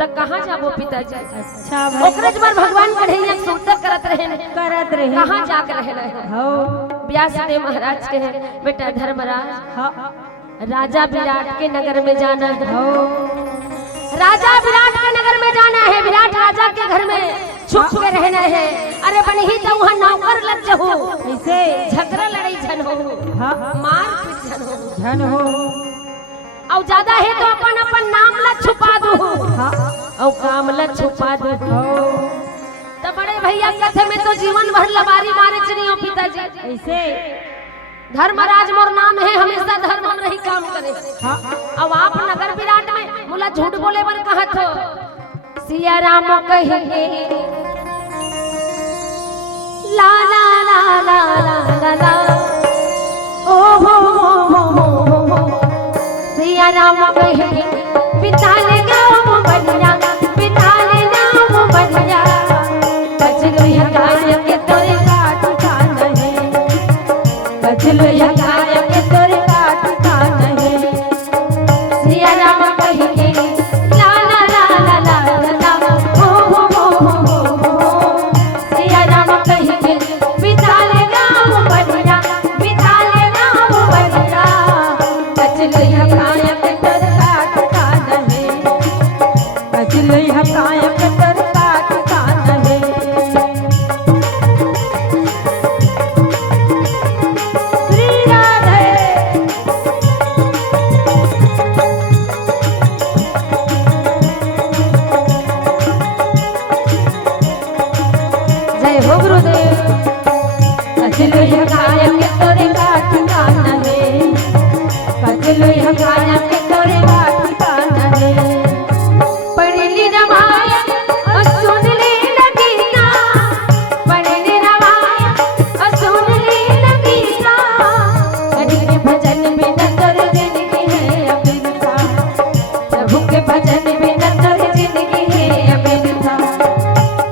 तब कहाँ जाबो पिताजी अच्छा ओकरे जबर भगवान कन्हैया सुरत करत रहे कहाँ जाकर रहना है व्यासदेव महाराज के बेटा धर्मराज राजा विराट के नगर में जाना है राजा विराट के नगर में जाना है विराट राजा के घर में छुप के रहना है अरे बनही तो वहाँ नौकर लग जाओ ऐसे झगड़ा लड़ाई झन हो मार पीट झन हो और ज्यादा है तो अपन अपन नाम ला छुपा दो और काम ला छुपा दो तो बड़े भैया कथे में तो जीवन भर लबारी मारे चनियो पिताजी ऐसे धर्मराज मोर नाम है हमेशा धर्म में रही काम करे अब आप नगर विराट में मुला झूठ बोले बर कहत हो सिया राम कहे ला ला ला ला ला ला ओ हो सिया राम कहे पिताले गाँव बढ़िया पिताले नाम बढ़िया बचलो हकाय के तोरे काट कान है बचलो हकाय के तोरे काट कान है सिया राम कहे के ला ला ला ला ला ला हो सिया राम कहे के पिताले गाँव बढ़िया पिताले नाम बढ़िया बचलो हकाय के तोरे काट कान है बचलो हकाय के तोरे काट कान है श्री राधे जय हो गुरुदेव बचलो हकाय के तोरे काट कान है बचलो हकाय के तोरे काट कान है पढ़ ली रामायण और सुन ली गीता पढ़ ली रामायण और सुन ली गीता हरि के भजन बिना तोर जिंदगी है अबिरथा प्रभु के भजन बिना तोर जिंदगी है अबिरथा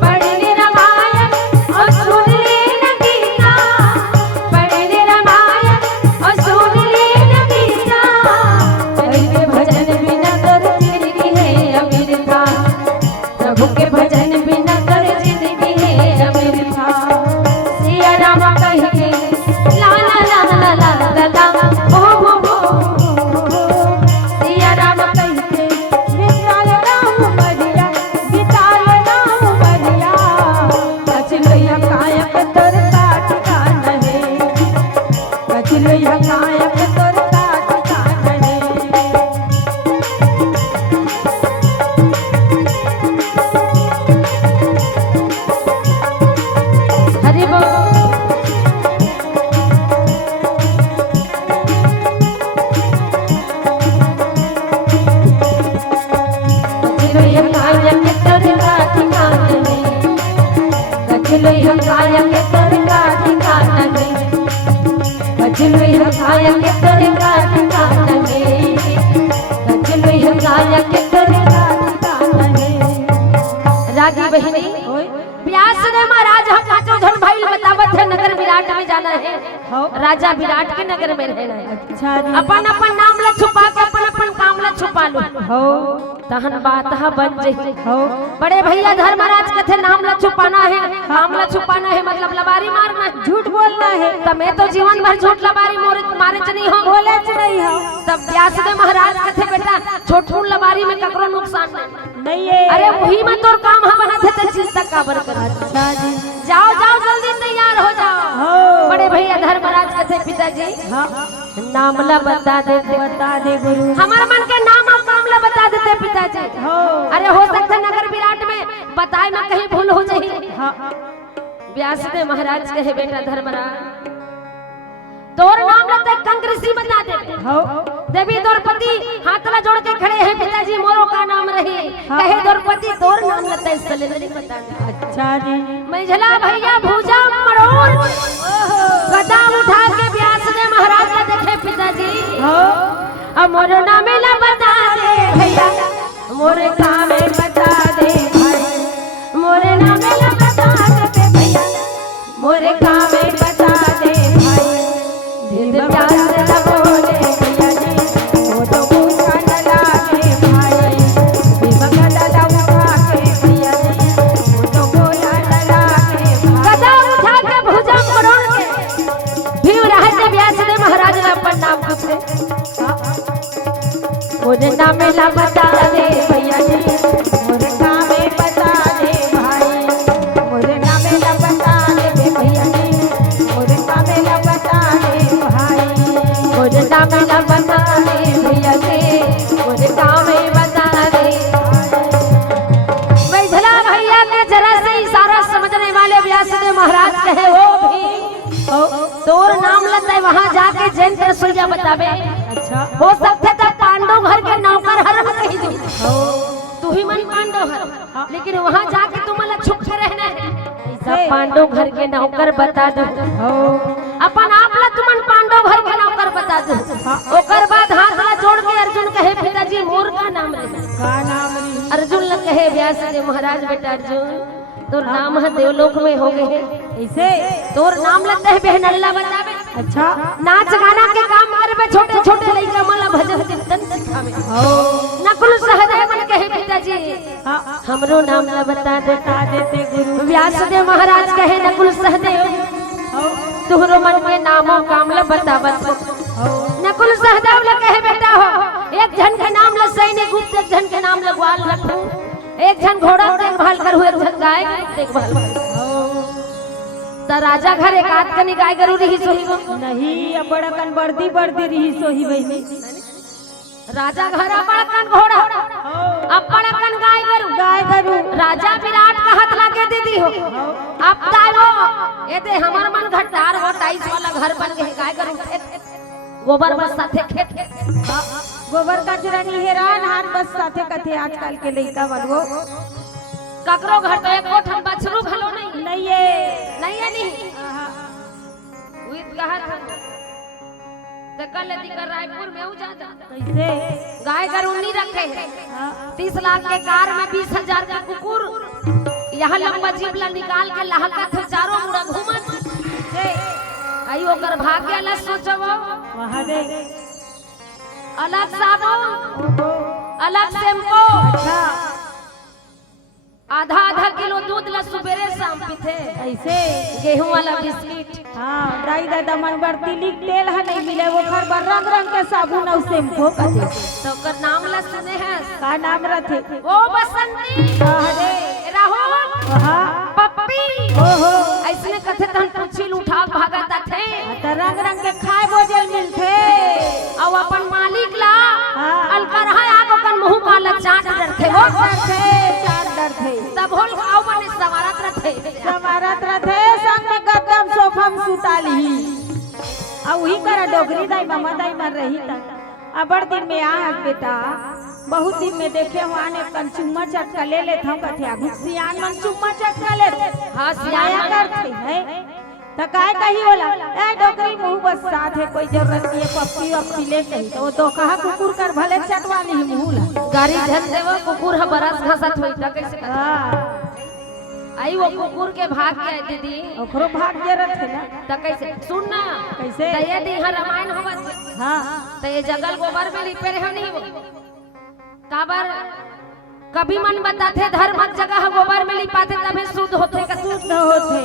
पढ़ ली रामायण और सुन ली गीता पढ़ ली रामायण और सुन ली गीता हरि के भजन बिना तोर जिंदगी है अबिरथा प्रभु के भजन बिना कर जिंदगी है अबिरथा सिया राम कह के ला ला ला ला ला ला ला ओ सिया राम कह के विशाल राम बढ़िया विशाल राम बढ़िया बचलो हकाय के तोर काट कान है बचलो हकाय के तोर काट कान है हरि बोल बचलो हकाय के तोर काट कान है बचलो हकाय के तोर काट कान है बचलो हकाय के तोर काट कान है बचलो हकाय के तोर काट कान है राजी बहिनी व्यास ने महाराज हम पांचों जन भाई बतावत है विराट में जाना है, हो राजा विराट के नगर में रहना है। अच्छा जी अपन अपन नाम ला छुपा के अपन अपन काम ला छुपा लो, हो तहन बात हा बन जही। हो बड़े भैया धर्मराज कथे नाम ला छुपाना है, काम ला छुपाना है, मतलब लबारी मारना है, झूठ बोलना है, तब मैं तो जीवन भर झूठ लबारी मारे च नहीं हो, बोले च नहीं हो। तब व्यासदेव महाराज कथे बेटा छोट फूल लबारी में ककरो नुकसान नहीं है। अरे वही में तोर काम हा बना थे ते चिंता का बर कर। अच्छा जी जाओ जाओ जल्दी तैयार हो जाओ। हो बड़े भैया धर्मराज कथे पिताजी हाँ नाम ला बता दे गुरु। हमार मन के नाम और काम ला बता देते पिताजी। हो अरे हो सकता नगर विराट में बताए में कहीं भूल हो जाही। हाँ व्यासदेव महाराज कहे बेटा धर्मराज तोर नाम ला ते कंक ऋषि बता दे। हो देवी द्रौपदी हाथ ला जोड़ के खड़े हैं पिताजी मोरो का नाम रही। कहे द्रौपदी तोर नाम ला ते सलेंद्री बता दे। अच्छा जी मंझला भैया भूजा मरोड़ गदा उठा के व्यासदेव महाराज का देखे पिताजी। हो अब मोर नाम ला बता दे भैया मोरे काम बता दे भाई मोरे नाम ला बता दे भैया मोरे काम बता दे भाई। धीर प्यास ला बोले भैया जी वो तो पूछा न लागे भाई। दीपक दादा उठा के भैया जी वो तो बोला न लागे भाई। गदा उठा के भुजा मरोड़ के भीम रहते व्यासदेव महाराज ने अपन नाम पूछे। मुझे नाम ला बता दे भैया जी मुझे नाम बता दे भाई मुझे नाम ला बता दे भैया जी मुझे नाम ला बता दे भाई मुझे नाम ला बता दे भैया जी मुझे नाम बता दे। मंझला भैया के जरा से इशारा समझने वाले व्यासदेव महाराज कहे ओ भी तोर नाम लता वहां जाके जैन के रसोईया बतावे। अच्छा हो सकते तो पांडव घर के नौकर हर कही दो तू ही मन पांडव हर लेकिन वहां जाके तुम मला छुप के रहना है। सब पांडव घर के नौकर बता दो अपन आप ला तुमन पांडव घर के नौकर बता दो। ओकर बाद हाथ ला जोड़ के अर्जुन कहे पिताजी मोर का नाम रहे। का नाम रही? अर्जुन ला कहे व्यासदेव महाराज बेटा अर्जुन तोर नाम है देवलोक में हो गए ऐसे तोर नाम लगता है बहनल्ला बतावे। अच्छा नाच गाना के काम करबे छोटे छोटे लइका मला भजन कीर्तन सिखावे। नकुल सहदेव मन कहे पिताजी हाँ हमरो नाम ला बता देते गुरु। व्यासदेव महाराज कहे नकुल सहदेव तुहरो मन के नामो काम ला बतावत। नकुल सहदेव ला कहे बेटा हो एक जन के नाम ला सैनिक गुप्त एक जन के नाम ला ग्वाल रखू एक जन घोड़ा देखभाल करू एक जन गाय देखभाल त राजा घर एक आध कनी गाय गरू रही सोही नहीं अब बड़कन बर्दी बर्दी रही सोही वही राजा घर अपड़कन घोड़ा अपड़कन गाय गरू राजा विराट का हाथ लागे दीदी हो। अब तायो ये दे हमार मन घटार हो 28 वाला घर बन गए गाय गरू गोबर बस साथे खेत गोबर कचरा नहीं हेरान हाथ बस साथे कथे आजकल के लइका बनगो ककरो घर तो एक कोठन बछरू भलो नहीं है नहीं उइत गहर तो कल दिकर रायपुर में हो जाता कैसे गाय गरू नहीं रखे हैं 30 लाख के कार में 20,000 का कुकुर यहाँ लंबा जीप ला निकाल के लहका थे चारों मुड़ा घूमत आई ओकर भाग्य ला सोचबो वहां दे अलग साबुन अलग शैम्पू अच्छा आधा आधा किलो दूध ला सुबेरे शाम पीते ऐसे गेहूं वाला बिस्किट। हाँ दाई दादा मन बरती लिख तेल है नहीं मिले वो खर बर रंग रंग के साबुन और शैम्पू कथे तो ओकर नाम ला सुने हैं का नाम रथे ओ बसंती रे राहुल हाँ पप्पी ओहो ऐसने कथे तन पूछिल उठा भागता थे त रंग रंग के खाए बोझल मिलथे और अपन मालिक ला हाँ। अलकर है आगो कन मुंह काला चाट डरथे हो चार डरथे तब होल आओ बने सवारत रथे समारत रथे संग में गद्दम सोफा में सुताली आ वही करा डोगरी दाई मामा दाई मर रही त अबड़ दिन में आ बेटा बहुत दिन में देखे हो आने कन चुम्मा चटका ले लेत हम कथे आगु सियान मन चुम्मा चटका ले हां सियाया करथे है त काय कही होला ए डोगरी मुंह बस साथ है कोई जरूरत नहीं है पप्पी अप्पी ले कही तो तो कहा कुकुर कर भले चटवाली मुंह ला गाड़ी धन देव कुकुर ह बरस घसत होई त कैसे हां आई वो कुकुर के भाग के दीदी ओकरो भाग्य रथे ना तो कैसे सुन ना कैसे? तो ये दी रामायण होवत हाँ तो ये जगल गोबर में लिपे रहे नहीं वो काबर कभी मन बताते धर्म जगह गोबर में लिपाते तभी शुद्ध होते का शुद्ध होते।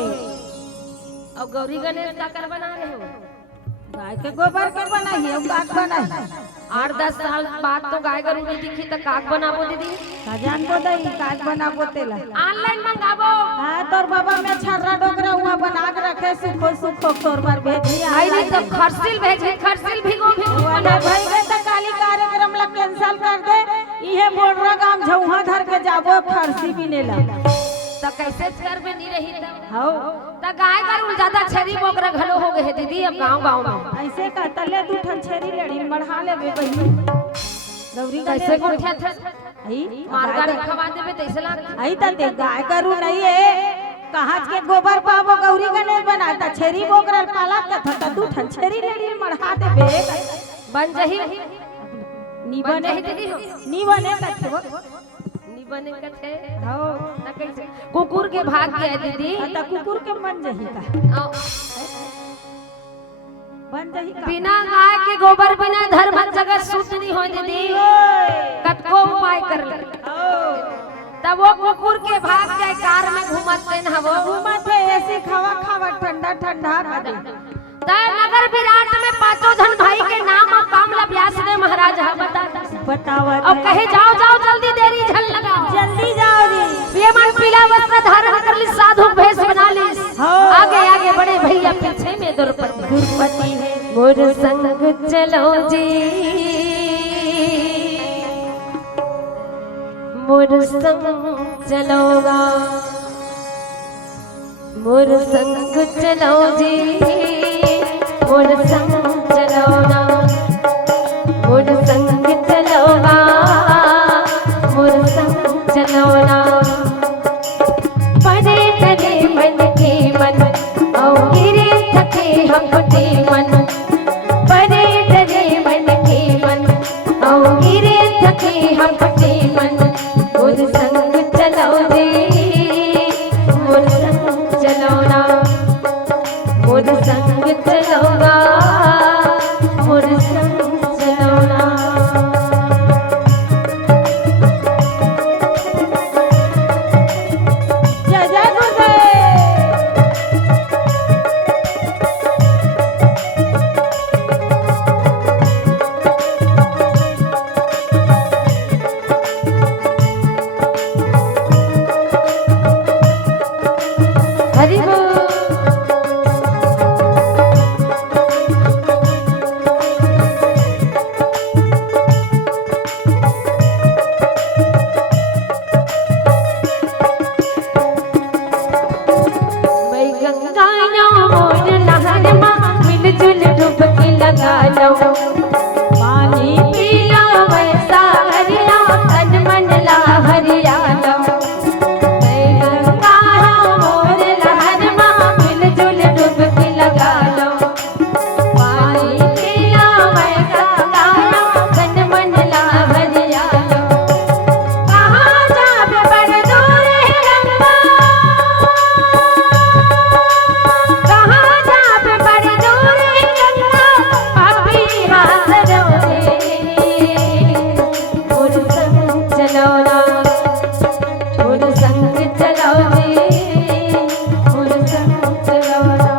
और गौरी गणेश का कर बना रहे हो गाय के गोबर के बनाइए काक बनाइए 8-10 साल बाद तो गाय गरू नहीं दिखी तो काक बनाबो दीदी सजान को दई काक बनाबो तेला ऑनलाइन मंगाबो हाँ तोर बाबा में छर्रा डोकरा हुआ बना के रखे सुखो सुखो तोर बार भेजी आई नहीं तो खरसिल भेजे खरसिल भिगो वाले भाई गए तो काली कार्यक्रम ला कैंसिल कर दे इहे बोलरा गांव झौहा धर के जाबो फरसी बिनेला तो कैसे कर में नहीं रही हो तो गाय गरू ज्यादा छेरी बोकरा घलो हो गए दीदी अब गांव में ऐसे का तले दू ठन छेरी लड़ी मढ़ा लेबे बहिनी गौरी कैसे को उठा था आई मारगा खवा देबे तैसे लाग आई त ते गाय गरू नहीं है कहां के गोबर पाबो गौरी गणेश बनाता छेरी बोकरा पाला त दू ठन छेरी लड़ी मढ़ा देबे बन जही नी बने दीदी नी बने कथो नी बने कथे हो ना कैसे कुकुर के भाग गया दीदी त कुकुर के मन जही का बन जही का बिना गाय के गोबर बिना धर्म जगत शुद्ध नहीं हो दीदी कतको उपाय कर ले तब वो कुकुर के भाग जाए कार में घूमते न वो घूमत है ऐसे खावा खावा ठंडा ठंडा कर नगर विराट में 5 जन भाई के नाम और काम ला व्यास ने महाराज बतावत और कहे जाओ जाओ जल्दी देरी झल लगाओ जल्दी जाओ रे ये मन पीला वस्त्र धारण कर ली साधु भेष बना ली आगे आगे बड़े भैया पीछे में दुर्पति है मोर संग चलो जी मोर संग चलोगा मोर संग चलो जी मोर संग चलोगा मोर संग चलोगा मोर संग चलोना पड़े डरे मन के मन और गिरे थके हपटे मन पड़े डरे मन के मन और गिरे थके हपटे मन मोर संग चलो रे मोर संग चलोना मोर संग चलोगा मोर संग चलोना जय जय गुरुदेव हरि बोल मैं गंगा या मोर लहर मां मिलजुल डुबकी लगा लो पानी पी लो वैसा हरिया तन मन ला हरिया लो मैं गंगा या मोर लहर मां मिलजुल डुबकी लगा लो पानी पी लो वैसा हरिया तन मन ला हरिया लो कहां जाबे बड़ दूर है गंगा कहां जाबे बड़ दूर है गंगा पापी हाथ रोए मोर संग चलो ना मोर संग चलो रे मोर संग चलो ना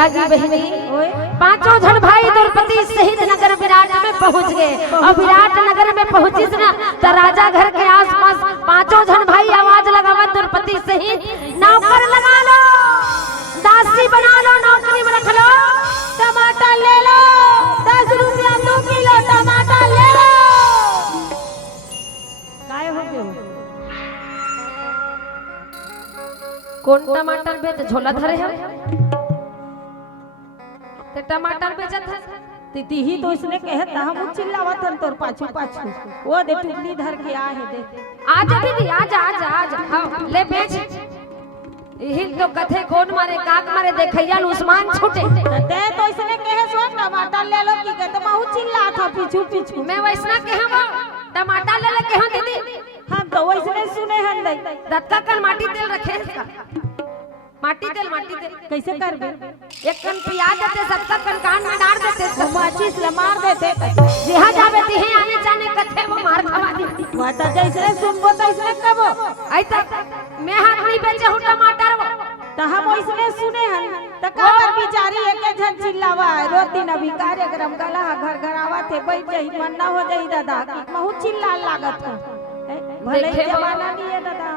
रागी बहनी ओए पांचों जन भाई द्रौपदी सहित नगर विराट में पहुंच गए और विराट नगर में पहुंची ना तो राजा घर के आसपास पांचों जन भाई आवाज लगावा द्रौपदी सहित नौकर लगा लो, दासी बना लो, नौकरी में रख लो, टमाटर ले लो, 10 रुपया 2 किलो टमाटर ले लो। काय हो गए कौन टमाटर बेच झोला धरे है ते टमाटर बेचत है तीती ही तो इसने कहता हम चिल्लावत हन तोर पाछू पाछू वो दे टुकड़ी धर के आ है दे आजा दीदी आजा हाँ, ले बेच हिल तो कथे कौन मारे काक मारे देखैया उस्मान छूटे ते तो इसने कहे सो टमाटर ले लो की कहते महू चिल्ला था पीछू पीछू मैं वैसना कहवा टमाटर ले ले कहूं दीदी हम तो वैसने सुने हन दई दत्ता कन माटी तेल रखे इसका माटी तेल कैसे करबे एक कन प्याज देते 70 कन कान में डाल देते वो माचिस ल मार देते जिहा जावे तिहे आने जाने कथे वो मार खवा दी वाता जैसे सुनबो तैसने कबो आई तक मैं हाथ नहीं बेचे हूं टमाटर वो त हम वैसने सुने हन त काबर बिचारी एक जन चिल्लावा रोती न भिकारी गरम गला घर घर आवा थे बैठ जाई मन ना हो जाई दादा की महू चिल्ला लागत है भले जमाना नहीं है दादा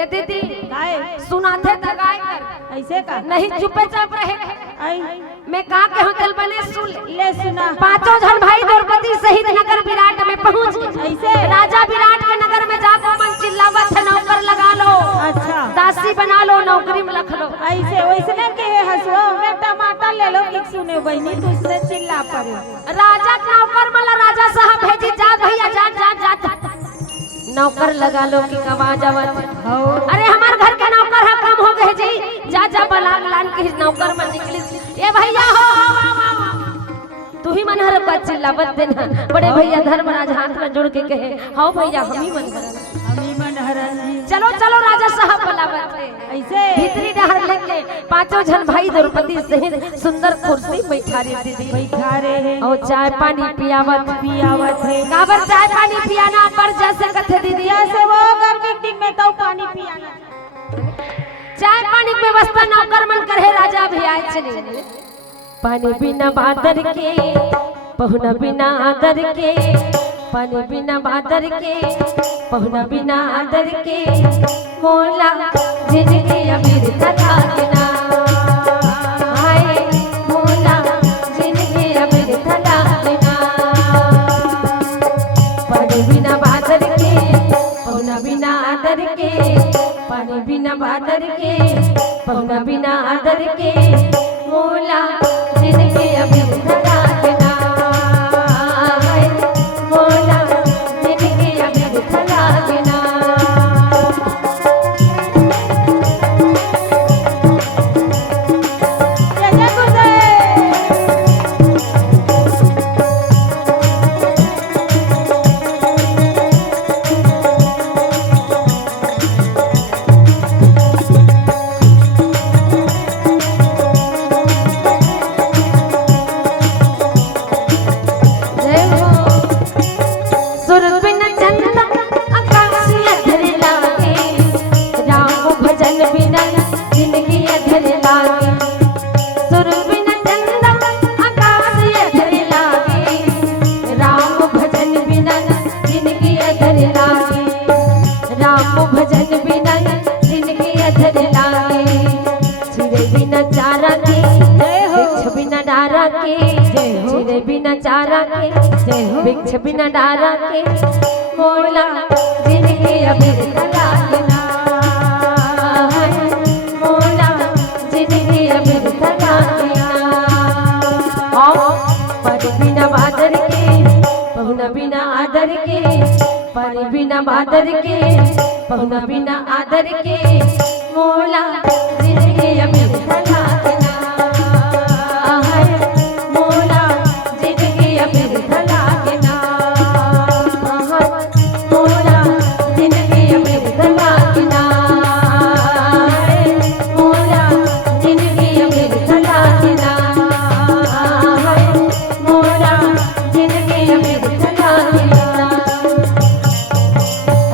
ए दीदी गाय सुनाते त गाय कर ऐसे का नहीं चुपे चाप रहे आई मैं का कहूं दिल बने सुन ले सुना पांचों जन भाई द्रौपदी सहित नगर विराट में पहुंच ऐसे राजा विराट के नगर में जाकर मन चिल्लावत है नौकर लगा लो, अच्छा दासी बना लो, नौकरी में रख लो। ऐसे वैसने के हसवा में टमाटर ले लो कि सुने बहनी तू इसने चिल्ला पड़े राजा नौकर मला राजा साहब भेजी जा भैया जा नौकर लगा लो कि कवा जावत अरे हमार घर के नौकर है कम हो गए जी जा बलाग लान के नौकर में निकली ए भैया हो तू ही मन हर का चिल्लावत देना बड़े भैया धर्मराज हाथ में जोड़ के कहे हां भैया हम ही मन हरन चलो राजा साहब बुलावत ऐसे भीतरी डहर लेके पांचों जन भाई द्रौपदी सहित सुंदर कुर्सी बैठा रही दीदी बैठा रहे और चाय पानी पियावत है काबर चाय पानी पियाना पर जैसे कथे दीदी जैसे वो गर्मी के दिन में तो पानी पियाना चाय पानी की व्यवस्था नौकर मन करे राजा भी आए चले पानी बिना बादर के पहुना बिना आदर के पानी बिना बादर के पहुना बिना आदर के मोला जिंदगी अमीर तला देना हाय मोला जिंदगी अमीर तला देना पानी बिना बादर के पहुना बिना आदर के पानी बिना बादर के पहुना बिना आदर के मोला जिंदगी अमीर तला देना हाय मोला जिंदगी अमीर तला देना भिक्ष बिना डारा के मोला जिंदगी अमीर तला देना मोला जिंदगी अमीर तला देना पर बिना बादर के पहुना बिना आदर के पर बिना बादर के पहुना बिना आदर के मोला जिंदगी अमीर तला देना मोला जिंदगी अमीर तला देना मोला जिंदगी अमीर तला देना मोला जिंदगी अमीर तला देना मोला जिंदगी अमीर तला देना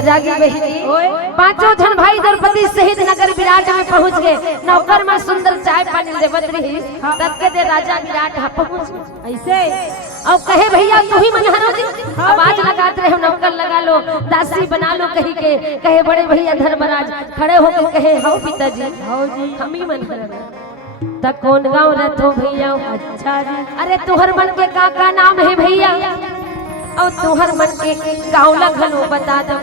रागी बहनी पांचों जन भाई द्रौपदी सहित नगर विराट में पहुंच के नौकर में सुंदर चाय पानी देवत रही तब के दे राजा विराट हा पहुंच ऐसे और कहे भैया तू ही मनहरो जी आवाज लगाते रहे नौकर लगा लो दासी बना लो कही के कहे बड़े भैया धर्मराज खड़े होकर कहे हाउ पिताजी हो जी हम ही मनहर त कौन गाँव रहते हो भैया अच्छा जी अरे तुहर मन के का नाम है भैया और तुहर मन के गाँव लगलो बता दो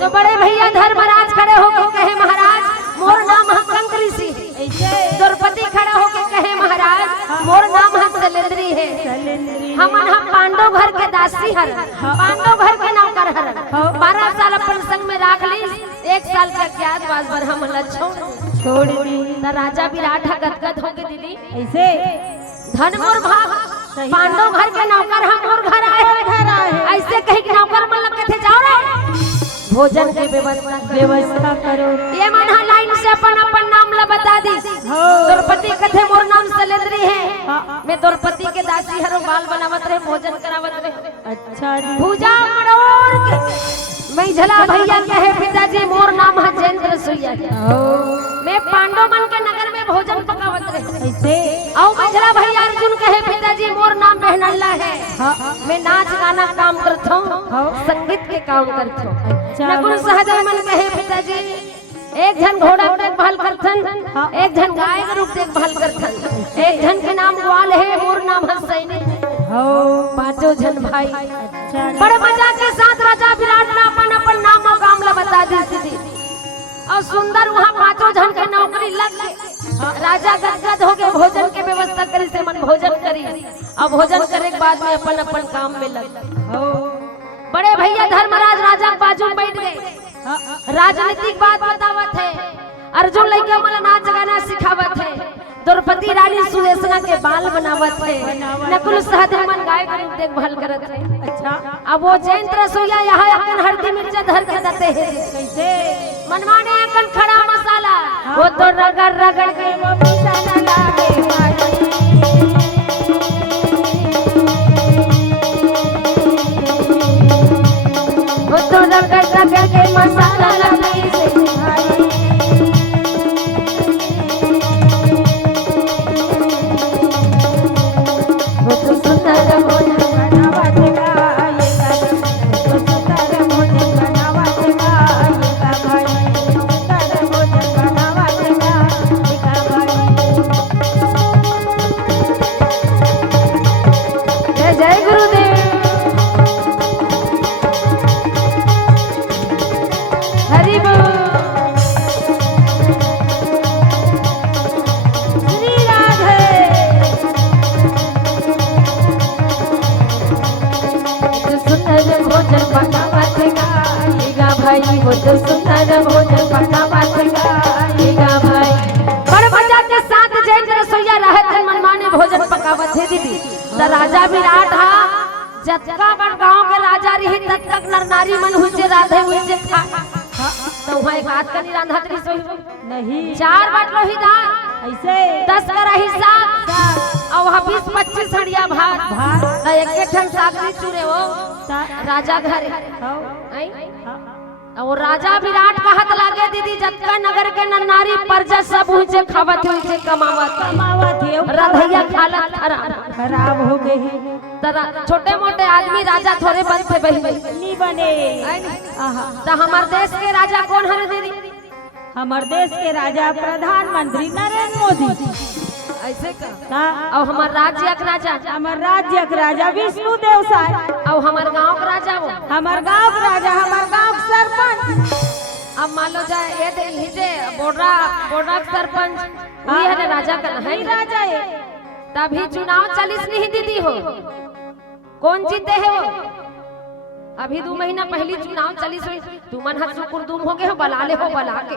तो बड़े भैया धर्मराज खड़े होकर कहे महाराज मोर नाम है कंकरी सिंह ऐसे द्रौपदी खड़ा होकर कहे महाराज मोर नाम है शैलेंद्री है हमन हम पांडव घर के दासी हर पांडव घर के नौकर हर 12 साल अपन संग में राख ली 1 साल का अज्ञातवास पर हम छोड़ दी त राजा विराट गदगद होके दीदी ऐसे धन मोर भाग पांडव घर के नौकर हम मोर घर आए ऐसे कही कि नौकर मन लग के थे जाओ रे भोजन की व्यवस्था करो ये मन लाइन से अपन अपन नाम ला बता दी द्रौपदी कथे मोर नाम शैलेंद्री है मैं द्रौपदी के दासी हरो बाल बनावत रहे भोजन करावत रहे अच्छा जी भूजा मरोड़ के मैं झला भैया कहे पिताजी मोर नाम है जयेंद्र सुइया मैं पांडव मन के नगर में भोजन पकावत रहे ऐसे और मैं झला भैया अर्जुन कहे पिताजी मोर नाम बहनल्ला है मैं नाच गाना काम करता हूँ संगीत के काम करता हूँ नकुल सहदेव मन कहे पिताजी एक जन घोड़ा देखभाल करथन एक जन गाय का रूप देखभाल करथन एक जन के नाम ग्वाल है मोर नाम है सैनिक पांचों जन भाई बड़े मजा के साथ राजा विराट ने अपन अपन नाम और काम ला बता दी स्थिति और सुंदर वहाँ 5 जन के नौकरी लग गए राजा गदगद हो गए भोजन के व्यवस्था करी से मन भोजन करी और भोजन करे के बाद में अपन अपन काम में लग बड़े भैया धर्मराज राजा के बाजू में बैठ गए राजनीतिक बात बतावत है अर्जुन लइका मला नाच गाना सिखावत है द्रौपदी रानी सुदेशना के बाल बनावत है नकुल सहदेव मन गाय का देखभाल करत है अच्छा अब वो जयेंद्र सोया यहाँ अकन हल्दी मिर्चा धर के देते हैं कैसे मनमाने अकन खड़ा मसाला वो तो रगड़ रगड़ के वो मसाला लागे माई वो तो रगड़ रगड़ के मसाला लगे से वो तो सुंदर भोजन बनावा देगा आएगा तो सुंदर भोजन बनावा देगा आएगा भाई सुंदर भोजन बनावा देगा आएगा भाई जय जय गुरुदेव हरि बोल श्री राधे तो सुंदर भोजन पकावा देगा आएगा भाई वो तो सुंदर भोजन पकावा देगा आएगा भाई बड़ मजा के साथ जयेंद्र सोया रहत मनमाने भोजन पकावत है दीदी त राजा विराट हा जतका बड़ गांव के राजा रही तब तक नर नारी मन हुई राधे हुई खा तो वहाँ एक हाथ का नहीं रांधा तरी सोई नहीं 4 बार लोही दाल ऐसे 10 का रही साग और वहाँ 20-25 हड़िया भात तो एक ठन सागरी चूरे वो राजा घर और वो राजा विराट कहत लागे दीदी जतका नगर के नारी प्रजा सब हुई खावत हुई कमावत थे रधैया हालत खराब हो गई तरा छोटे मोटे आदमी राजा थोड़े बनते बही नहीं बने तो हमार देश के राजा कौन है दीदी हमार देश के राजा प्रधानमंत्री नरेंद्र मोदी ऐसे का और हमार राज्य के राजा हमार राज्य के राजा विष्णु देव साय और हमार गांव के राजा वो हमार गांव के राजा हमार गांव के सरपंच अब मान लो जाए ये दिल्ली से बोर्डा सरपंच वही है राजा का है राजा है तभी चुनाव 40 नहीं दीदी हो कौन जीते है वो अभी 2 महीना पहले चुनाव 40 हुई तू मन हाथ कुरदुम हो गए हो बला ले हो बला के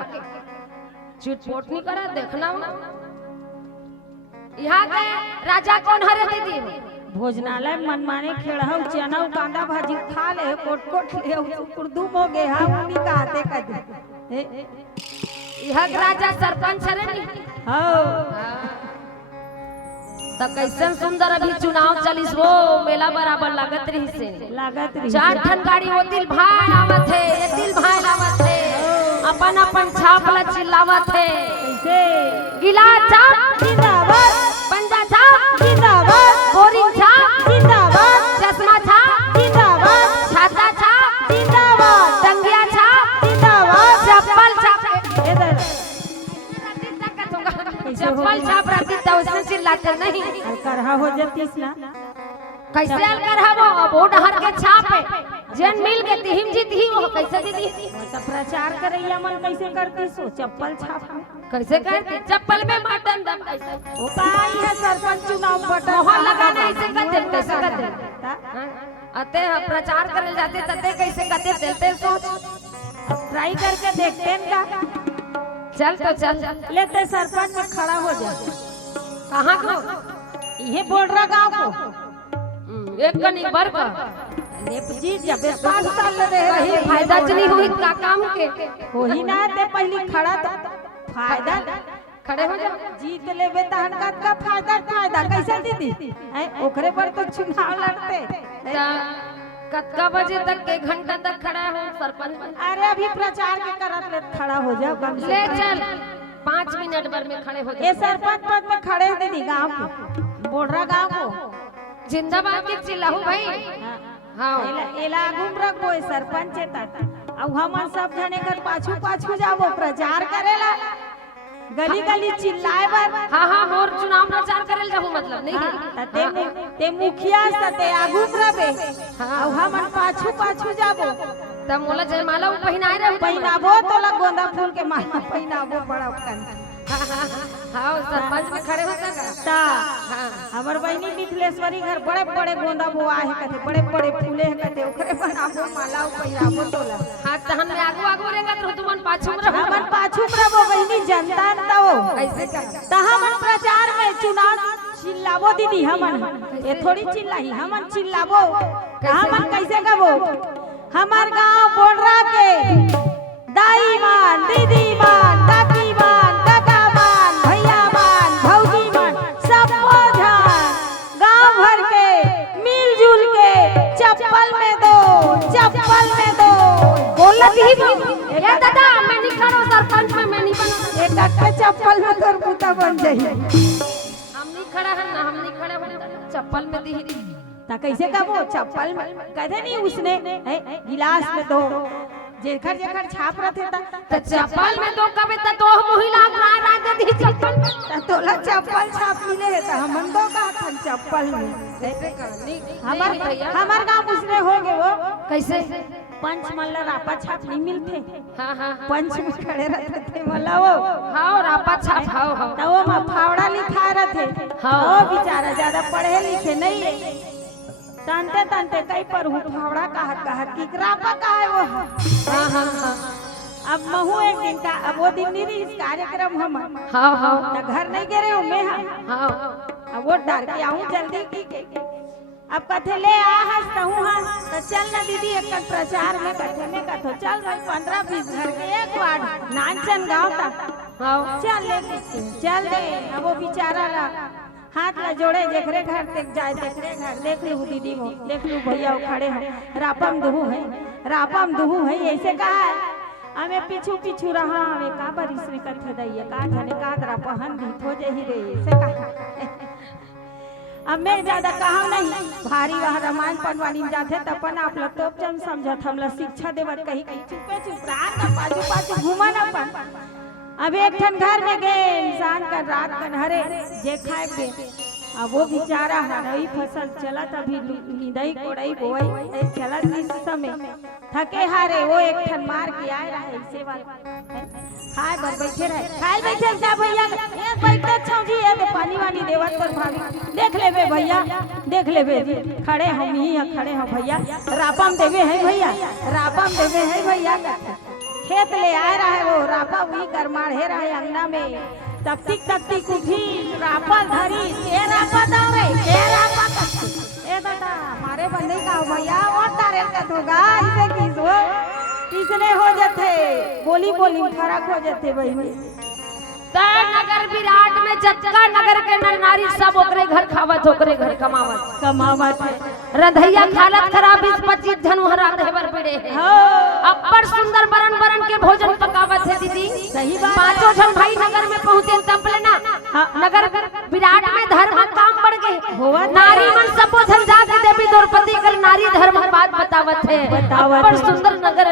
चिटपोट नहीं करा देखना यहाँ के राजा कौन हरे दीदी भोजनालय मनमाने खेड़हु चना कांदा भाजी खा ले कोट ले कुरदुम हो गए हां उन्हीं का हाथे का दे यहाँ के राजा सरपंच हरे नहीं तो कैसन सुंदर अभी चुनाव 40 वो मेला बराबर लागत रही से 4 ठन गाड़ी वो दिल भाई आवत है ये दिल भाई आवत है अपन अपन छाप ला चिल्लावत है कैसे गिलास छाप जिंदाबाद, पंजा छाप जिंदाबाद, बोरिंग छाप जिंदाबाद, चश्मा छाप जिंदाबाद, छाता छाप जिंदाबाद, टंगिया छाप जिंदाबाद। चप्पल छाप इधर चप्पल छाप रहती तो उसमें चिल्लाते नहीं। करहा हो जातीस ना। कैसे अलकर हवो अब वो डहर के छाप है जन मिल के तिहिम जीत ही वो कैसे दीदी तो प्रचार करैया मन कैसे करती सो चप्पल छाप में? कैसे करती चप्पल में बटन दब कैसे वो काई है सरपंच चुनाव बटन मोहर लगाना ऐसे करते कैसे करते ता? अते प्रचार करे जाते तते कैसे करते चलते सोच ट्राई करके देखते हैं का। चल तो चल लेते सरपंच में खड़ा हो जा। कहाँ को ये बोल रहा गाँव को एक कनी बर का जी जब 5 साल रहे कहीं फायदा नहीं हुई का काम के वही ना ते पहली खड़ा तो फायदा खड़े हो जा जीत लेबे तहन का फायदा फायदा कैसे दीदी हैं ओकरे पर तो चुनाव लड़ते। कतका बजे तक के घंटा तक खड़ा हो सरपंच अरे अभी प्रचार के करत ले खड़ा हो जाओ कम से ले चल 5 मिनट भर में खड़े हो जा ये सरपंच पद में खड़े हैं दीदी गांव के बोडरा गांव को जिंदाबाद के चिल्लाहू भाई हाँ एला घूम रखो सरपंच तक अब हम सब जने घर पाछू पाछू जाबो प्रचार करेला गली गली चिल्लाए बर। हाँ हाँ मोर चुनाव प्रचार करेल जाहू मतलब नहीं ते मुखिया सते आगू रबे अब हम पाछू पाछू जाबो तब मोला जयमाला पहिनाए रहे पहिनाबो तोला गोंदा फूल के माला पहिनाबो बड़ा उपकन। हाँ सरपंच में खड़े होता का ता हमर बहनी मिथिलेश्वरी घर बड़े बड़े गोंदा बुआ है कथे बड़े बड़े फूले है कथे ओकरे बनाबो माला पहिराबो तोला। हां तहन में आगू आगू रेगा तो तुमन पाछू में रहो हमन पाछू में रहो बहनी जनता ताओ ऐसे का ता हमन प्रचार में चुनाव चिल्लाबो दीदी हमन ये थोड़ी चिल्लाई हमन चिल्लाबो हमन कैसे गबो हमार गांव बोडरा के दाई मान दीदी मान काकी मान काका मान भैया मान भौजी मान सबको ध्यान गांव भर के मिलजुल के चप्पल में दो बोलत ही ये दादा मैं नहीं खड़ो सरपंच में मैं नहीं बना एक के चप्पल में तोर पुता बन जाई हम नहीं खड़ा है ना हम नहीं खड़े हो चप्पल में दी ता कैसे का वो चप्पल में कहते नहीं उसने गिलास में दो जेखर जेखर छाप रहे त चप्पल में दो कबे त तो महिला रा दे दी चप्पल ता तोला चप्पल छाप मिले है ता हमन दो का थन चप्पल में कैसे का नहीं हमार गांव उसने हो गए वो कैसे पंच मल्ला रापा छाप नहीं मिलते। हां हां पंच में खड़े रहते थे मल्ला वो हां रापा छाप हां हां तो वो में फावड़ा लिखा रहे थे वो बेचारा ज्यादा पढ़े लिखे नहीं है तंते तंते कई पर हूँ फावड़ा कहत की रापा का है वो। हां हां हां अब महू एक दिन का अब वो दिन नहीं इस कार्यक्रम हम हां हां तो घर नहीं गिरे हूँ मैं हां अब वो डर के आऊँ जल्दी की अब कथे ले आ हूँ हाँ तो चल ना दीदी एक प्रचार में कथे में कथो चल भाई 15-20 घर के एक वार्ड नानचन गाँव तक चल ले चल दे अब वो बेचारा ला हाथ ला जोड़े जेखरे घर तक जाए देखरे घर देख लू दीदी वो देख लू भैया वो खड़े हैं रापम दुहू है ऐसे कहा है हमें पीछू पीछू रहा हमें का बारिश में कथे दैया का जाने का दरा पहन दी हो जे ही रे ऐसे कहा। अब मैं ज्यादा कहा नहीं भारी वहाँ रामायण पनवानी में जाते तपन आप लोग तो जम समझत हम लोग शिक्षा देवत कही चुपे चुप रात ना पाछू पाछू घूमा ना पन अब एक ठन घर में गए इंसान का रात कन्हरे जे खाए पे अब वो बेचारा रही फसल चलत अभी निदई कोड़ई बोई चलत इस समय थके हारे वो एक ठन मार के आए रहे ऐसे वाला खाए बर बैठे रहे खाए बैठे जा भैया एक बैठे छौजी है तो पानी वानी देवत पर भाभी देख लेबे भैया देख लेबे जी खड़े हम ही खड़े हो भैया रापम देवे है भैया खेत ले आए रहे वो रापा वही गरमाढ़े रहे अंगना में तकतिक उठी रापा धरी ए रापा दौड़े ए रापा ए दादा हमारे बंदे का भैया और तारेल का धोगा इसे किसने हो जाते बोली फरक हो जाते बहनी नगर विराट में जतका नगर के नर नारी सब ओकरे घर खावत ओकरे घर कमावत रधैया हालत खराब 20-25 धनुहरा देवर पड़े हैं अपर सुंदर बरन बरन के भोजन पकावत है दीदी सही बात। पांचों जन भाई नगर में पहुंचे तब लेना नगर विराट में धर्म काम बढ़ गए नारी मन सबो धन जाके देवी द्रौपदी कर नारी धर्म बात बतावत है अपर सुंदर नगर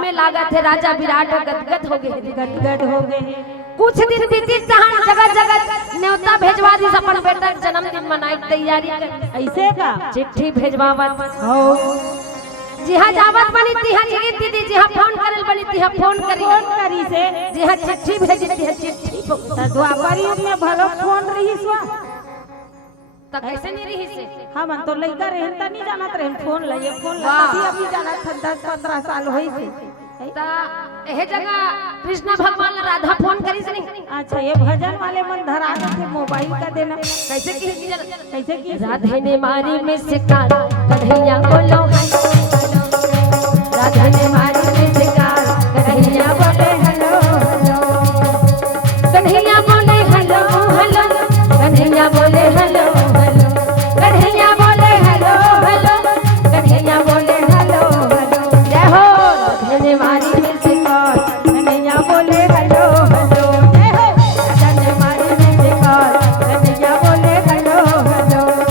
में लागत है राजा विराट गदगद हो गए कुछ दिन बीती जहां जगह जगह न्योता भेजवा दी अपन बेटा के जन्मदिन मनाई तैयारी कर ऐसे का चिट्ठी भेजवावत जिहा जावत बनी तिहा जी दीदी जिहा फोन करल बनी तिहा फोन करी से जिहा चिट्ठी भेजी तिहा चिट्ठी द्वापर युग में भलो फोन रही स्वा त कैसे नहीं रही से हम तो लइका रहन त नहीं जानत रहन फोन लइए फोन अभी अभी जानत 10-15 साल होई से ता एहे जगह कृष्ण भगवान राधा फोन करी से नहीं अच्छा ये भजन वाले मन धरा थे मोबाइल का देना कैसे की राधे ने मारी में सिकार कन्हैया बोलो राधे ने मारी में सिकार कन्हैया बोले हेलो कन्हैया बोले हेलो हेलो कन्हैया बोले हेलो हेलो कन्हैया बोले हेलो हेलो कन्हैया बोले हेलो हेलो जय हो राधे ने मारी में सिकार कन्हैया बोले हेलो हेलो जय हो राधा ने मारी में सिकार कन्हैया बोले हेलो हेलो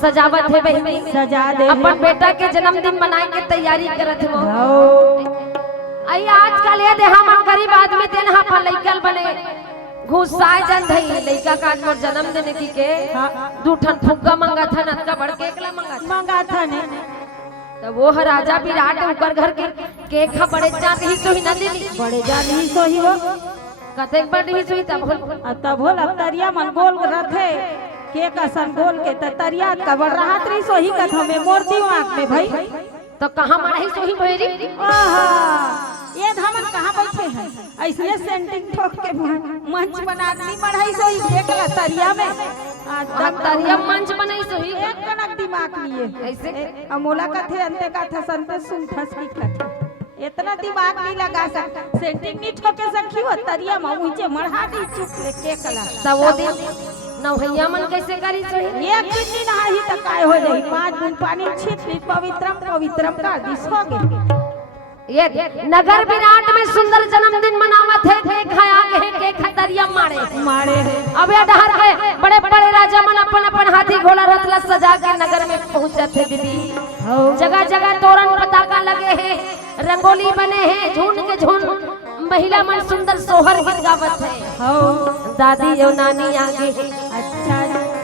सजावत है बहनी सजा दे अपन बेटा के जन्मदिन मनाए के तैयारी करत हो आई आजकल ये देहा मन गरीब आदमी दिन हा पर लइकल बने घुसाए जन धई लइका का मोर जन्मदिन की के दू ठन फुग्गा मंगा था नतका बड़ के एकला मंगा था ने तब वो राजा विराट ऊपर घर के केक बड़े जात ही सोही न दिली बड़े जात ही सोही हो कतेक बड़ ही सोही तब बोल अब तरिया मन गोल रथे के कसन गोल के तरिया कबर राहत रही सोही कथ में मूर्ति आंख में भाई तो कहां मड़ही सोही भैरी आहा ये धमन कहां बैठे हैं ऐसे सेंटिंग ठोक के मंच बना दी मढ़ाई सोही एकला तरिया में अब तरिया मंच बनाई सोही एक कनक दिमाग लिए ऐसे अमोला कथे अंते कथा संत सुन फस की कथे इतना दिमाग नहीं लगा सक सेंटिंग नहीं ठोके सखी हो तरिया में ऊंचे मढ़ा दी चुप ले के कला तब वो दिन नवैया मन कैसे करी सोही एक दिन नहाही त काय हो जाई 5 बूंद पानी छीट ली पवित्रम कर दी सो गए ये नगर विराट में सुंदर जन्मदिन मनावत है थे खाया के खतरिया मारे अब ये डहर है बड़े बड़े राजा मन अपन अपन हाथी घोड़ा रथला सजा के नगर में पहुंचत है दीदी जगह जगह तोरण पताका लगे हैं रंगोली बने हैं झुंड के झुंड महिला मन सुंदर सोहर गीत गावत है दादी और नानी आगे अच्छा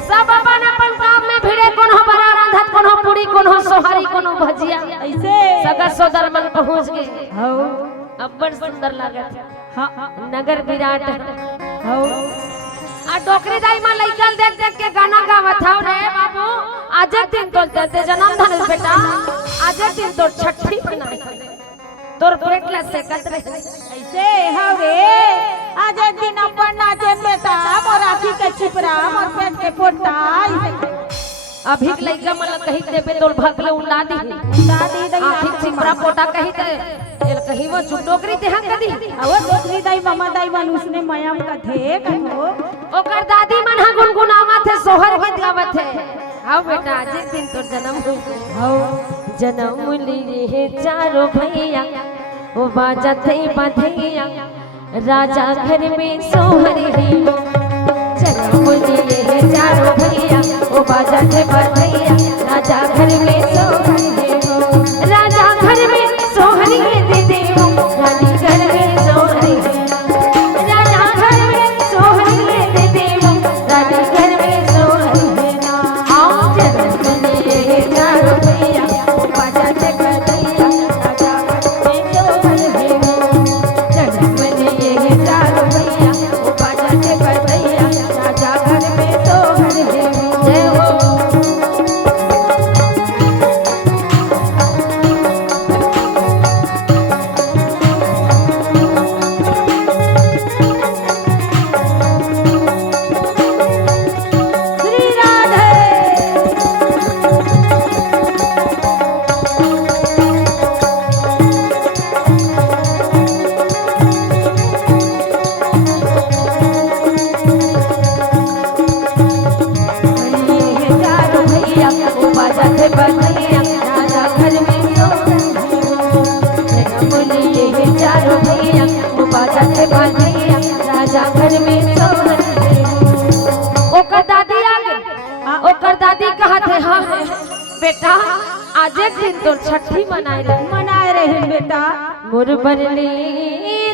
सब अपन अपन काम में भिड़े कोनो बड़ा रांधत कोनो पूरी कोनो सोहारी कोनो भजिया ऐसे सगा सोदर मन पहुंच गए अब बड़ सुंदर लागत हां नगर विराट आ डोकरी दाई मां लइकल देख देख के गाना गावत हौ रे बाबू आज दिन तो ते जन्मदिन बेटा आज दिन तो छठी मनाई तोर पेटला से कतरे ऐसे हवे आज दिन अपन नाचे बेटा मोर आखी के छिपरा मोर पेट के पोटा अभी लइका मन कहि देबे तोर भगले उड़ा दी आखी छिपरा पोटा कहि दे एल कहि वो चुटोकरी देहा कदी वो डोकरी दाई मामा दाई मन उसने मयम का थे कहो ओकर दादी मन हा गुनगुनावत है सोहर गीत गावत है आओ बेटा आज दिन तोर जन्म हुई जन्म लिए है चारों भैया वो बाजा थे बधैया राजा घर में सोहरी है जन्म लिए है चारों भैया वो बाजा थे बधैया राजा घर में सोहरी बेटा आज एक दिन तो छठी मनाए रहे बेटा। मोर बरले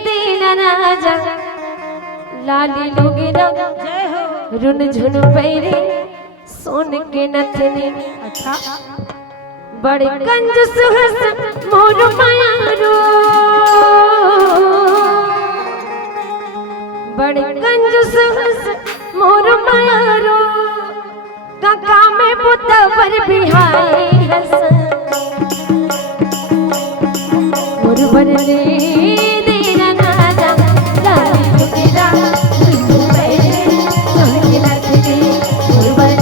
दिन राजा लाली लुगिरा जय हो। रुन झुन पैरे सोन के नथनी। अच्छा बड़े कंजूस हंस मोर मायारो, बड़े कंजूस हंस मोर मायारो, काका में पुता पर बिहाई हंस। मोर बरले दिन राजा लाली लुगिरा रुन पैरे सोन के नथनी। मोर बरले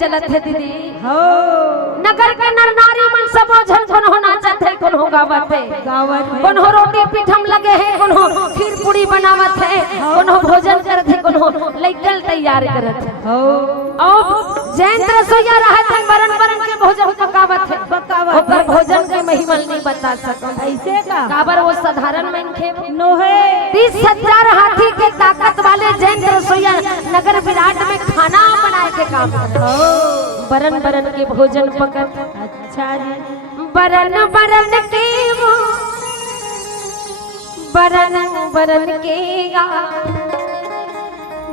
चलत है दीदी हो। नगर के नर नारी मन सब ओझन कोन हो नाचत है, कोन हो गावत है, कोन हो रोटी पीठम लगे है, कोन हो खीर पूरी बनावत है, कोन हो भोजन करत है, कोन हो लइकल तैयार करत है हो। और जयंत रसोईया रहत है बरन बरन के भोजन पकावत है। ओकर भोजन के महिमा नहीं बता सकम ऐसे का काबर वो साधारण मन खे नो है। 30,000 हाथी के ताकत वाले जयंत रसोईया नगर विराट में खाना बनाए के काम करत। बरन बरन के भोजन पकत। अच्छा जी। बरन बरन के वो बरन बरन के गा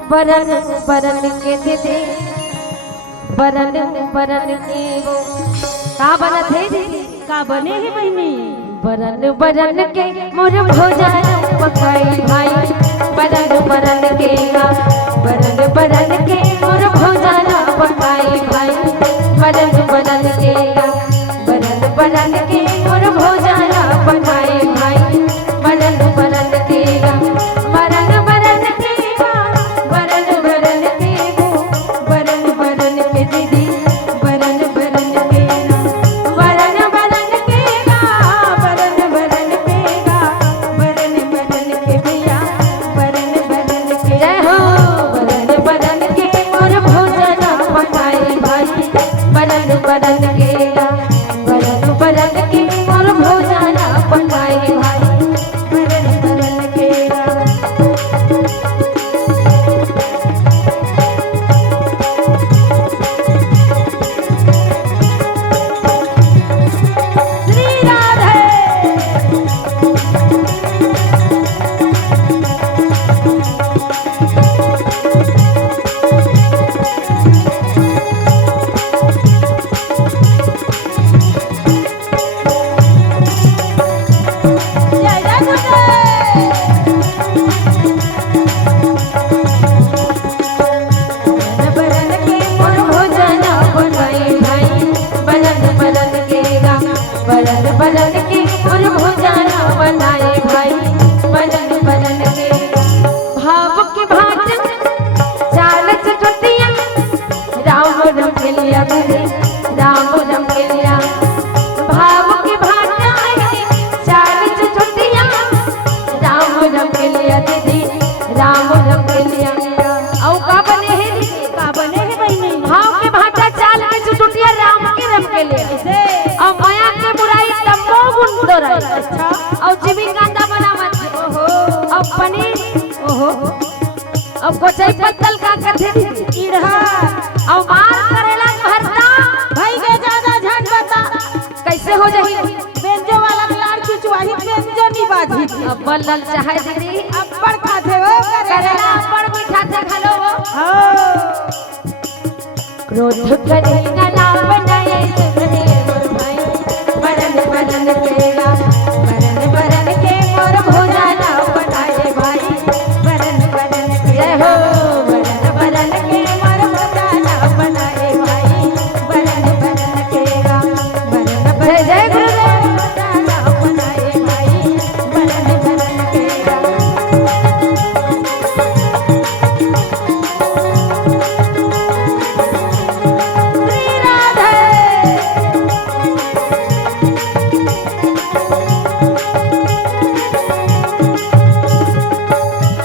बरन बरन के दे बरन बरन के वो का बनत है दीदी का बने है बहनी। बरन बरन के मोर भोजन पकाई भाई। बरन बरन के गा बरन बरन के मोर भोजन पकाई भाई। बरन बरन के गा बरन बरन के मोर भोजन पकाई भाई। बरन बरन के गा बरन बरन के गा बरन बरन के गो बरन बरन के दीदी बरन बरन के गा बरन बरन के गा बरन बरन के गा बरन बरन के भैया बरन बरन के जय हो। बरन बरन के मोर भोजन पकाई भाई। बरन बरन के गा बरन बरन के ऐसे और माया के बुराई तम्मो गुण दोराई अच्छा और जीविका दा बनावत है ओहो और पनीर ओहो और कोचई पत्तल का कथे इड़हा और मार करेला भरता भाई के ज्यादा झट बता कैसे हो जाही बेंजो वाला लाड़ खिंचवाही बेंजो नी बाजी अब बल्लल चाहे दीदी अब्बड़ खाथे हो करेला बड़ मीठा थे खलो हो क्रोध करे ना बनाए सुने मोर भाई बरन बरन केगा बरन बरन के मोर भोजना बनाए भाई बरन बरन के जय हो बरन बरन के मोर भोजना बनाए भाई बरन बरन केगा बरन जय जय गुरुदेव भोजना बनाए भाई बरन बरन केगा श्री राधे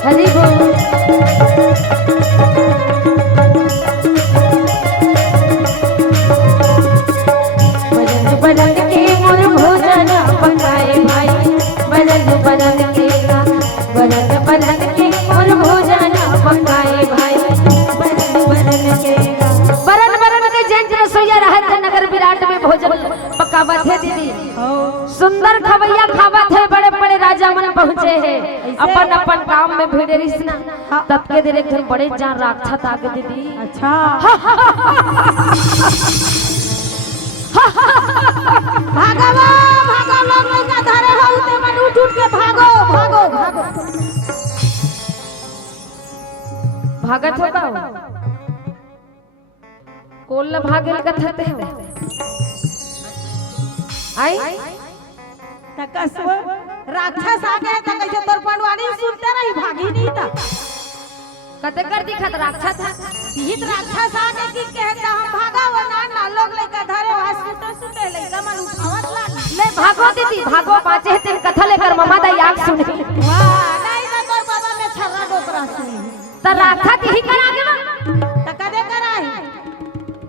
हरि बोल बरन बरन के मोर भोजना बनाए भाई बरन बरन केगा बरन बरन के मोर भोजना बनाए भाई बरन बरन केगा बरन बरन के जंज रसोईया रहत है नगर विराट में भोजन पकावत है दीदी सुंदर खवैया खावत है बड़े बड़े राजा मन पहुँचे हैं अपन अपन काम में भिड़े रिसना तब के दिन एक दिन बड़े जान राक्षस आगे दीदी अच्छा भागवा भागो लोग लइका धरे हो ते मन उठ उठ के भागो भागो भागो भागत होगा कोल भागल कथते हो आई तकसव राक्षस आ गए त कैसे तोर पंडवानी सुनते रही भागी नहीं था कते कर दिखत राक्षस सीत राक्षस आ के की कहता हम भागा वो ना लोग लइका धरे वहां सुते सुते लइका मन उठावत लागी ले भागो दीदी भागो पाचे दिन कथा लेकर ममा दा याद सुनी वाह नहीं ना तोर बाबा में छर्रा डोकरा सुनी त राक्षस ही करा के त कदे कराई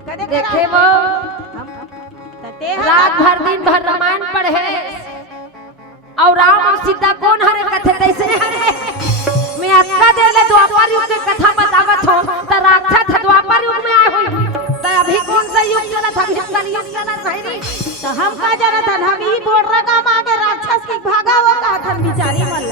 कदे देखे वो त ते रात भर दिन भर रामायण पढ़े और राम और सीता कौन हरे कथे तैसे हरे मैं अक्का दे ले द्वापर युग की कथा बतावत हो त राक्षस द्वापर युग में आए हुई त अभी कौन सा युग चला था अभी कलयुग चला भाई तो हम का जानत हन हम ई बोल रहा आगे राक्षस की भागा वो कहथन बिचारी मन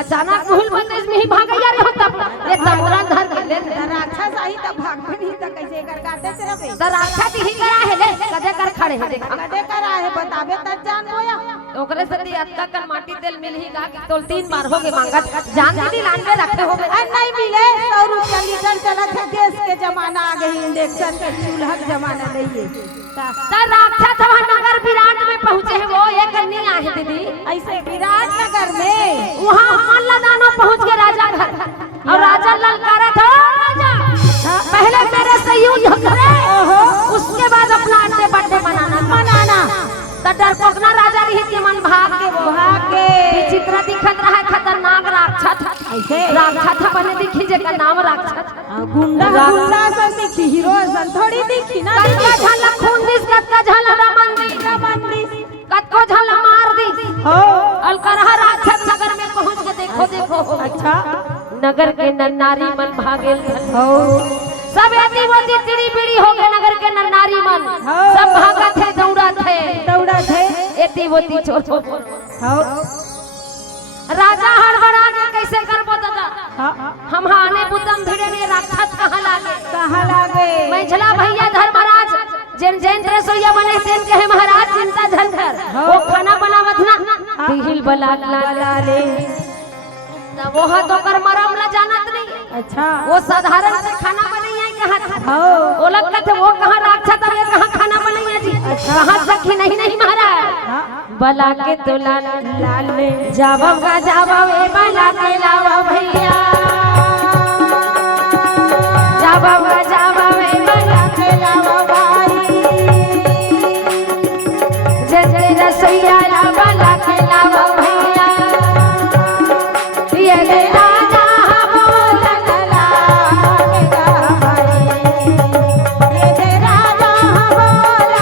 अचानक भूल भूल इसमें ही भाग गया रे होता ये तमोरा धर के ले त राक्षस आई त भाग नहीं त कैसे कर गाते से रबे त राक्षस ही करा है ले कदे कर खड़े है देखा कदे करा है बताबे त जान होया ओकरे से दी अक्का कर माटी तेल मिल ही गा कि तोल 3 बार हो गए मांगत जान दीदी लानवे रखे हो गए नहीं मिले 100 रुपया लीटर चलत है गैस के जमाना आ गई इंडक्शन के चूल्हा के जमाना नहीं है त राक्षस वहां नगर विराट में पहुंचे हैं वो एक नहीं आए दीदी ऐसे विराट नगर में वहां मल्लदानो पहुंच के राजा घर और राजा ललकारा था राजा पहले मेरे से युद्ध करे उसके बाद अपना अड्डे बड्डे बनाना त डरपोकना राजा रही के मन भाग के विचित्र दिखत रहा खतरनाक राक्षस ऐसे राक्षस बने दिखी जे का नाम राक्षस गुंडा गुंडा सन दिखी हीरो सन थोड़ी दिखी ना कत्का झाला खून दिस कत्का झाला रमन दिस कत्को झाला मार दिस हो अलकरहा राक्षस नगर में पहुंच के देखो अच्छा नगर के नारी मन भागेल हो सब यति मोती तिरी बिड़ी हो गए नगर के नारी मन सब भागत है दौड़ा थे यति मोती छोड़ हो राजा हड़बड़ा के कैसे करबो दादा हम आने बुतम भिड़े ने राक्षस कहाँ लागे मैझला भैया धर्मराज जैन जैन रसोईया बने तेन कहे महाराज चिंता झंझर वो खाना बनावत ना दिल बला लाले तब वो तो कर मरम ला जानत नहीं अच्छा वो साधारण से खाना बनैया कहाँ था हो वो लगता थे वो कहाँ राक्षस और ये कहाँ खाना बनैया जी कहाँ सखी नहीं महाराज बला के तो लाल जावा ए बला के लावा भैया जावा ए बला के लावा भाई जय जय रसोईया ला बला के लावा भैया ये ले राजा ये राजा बोला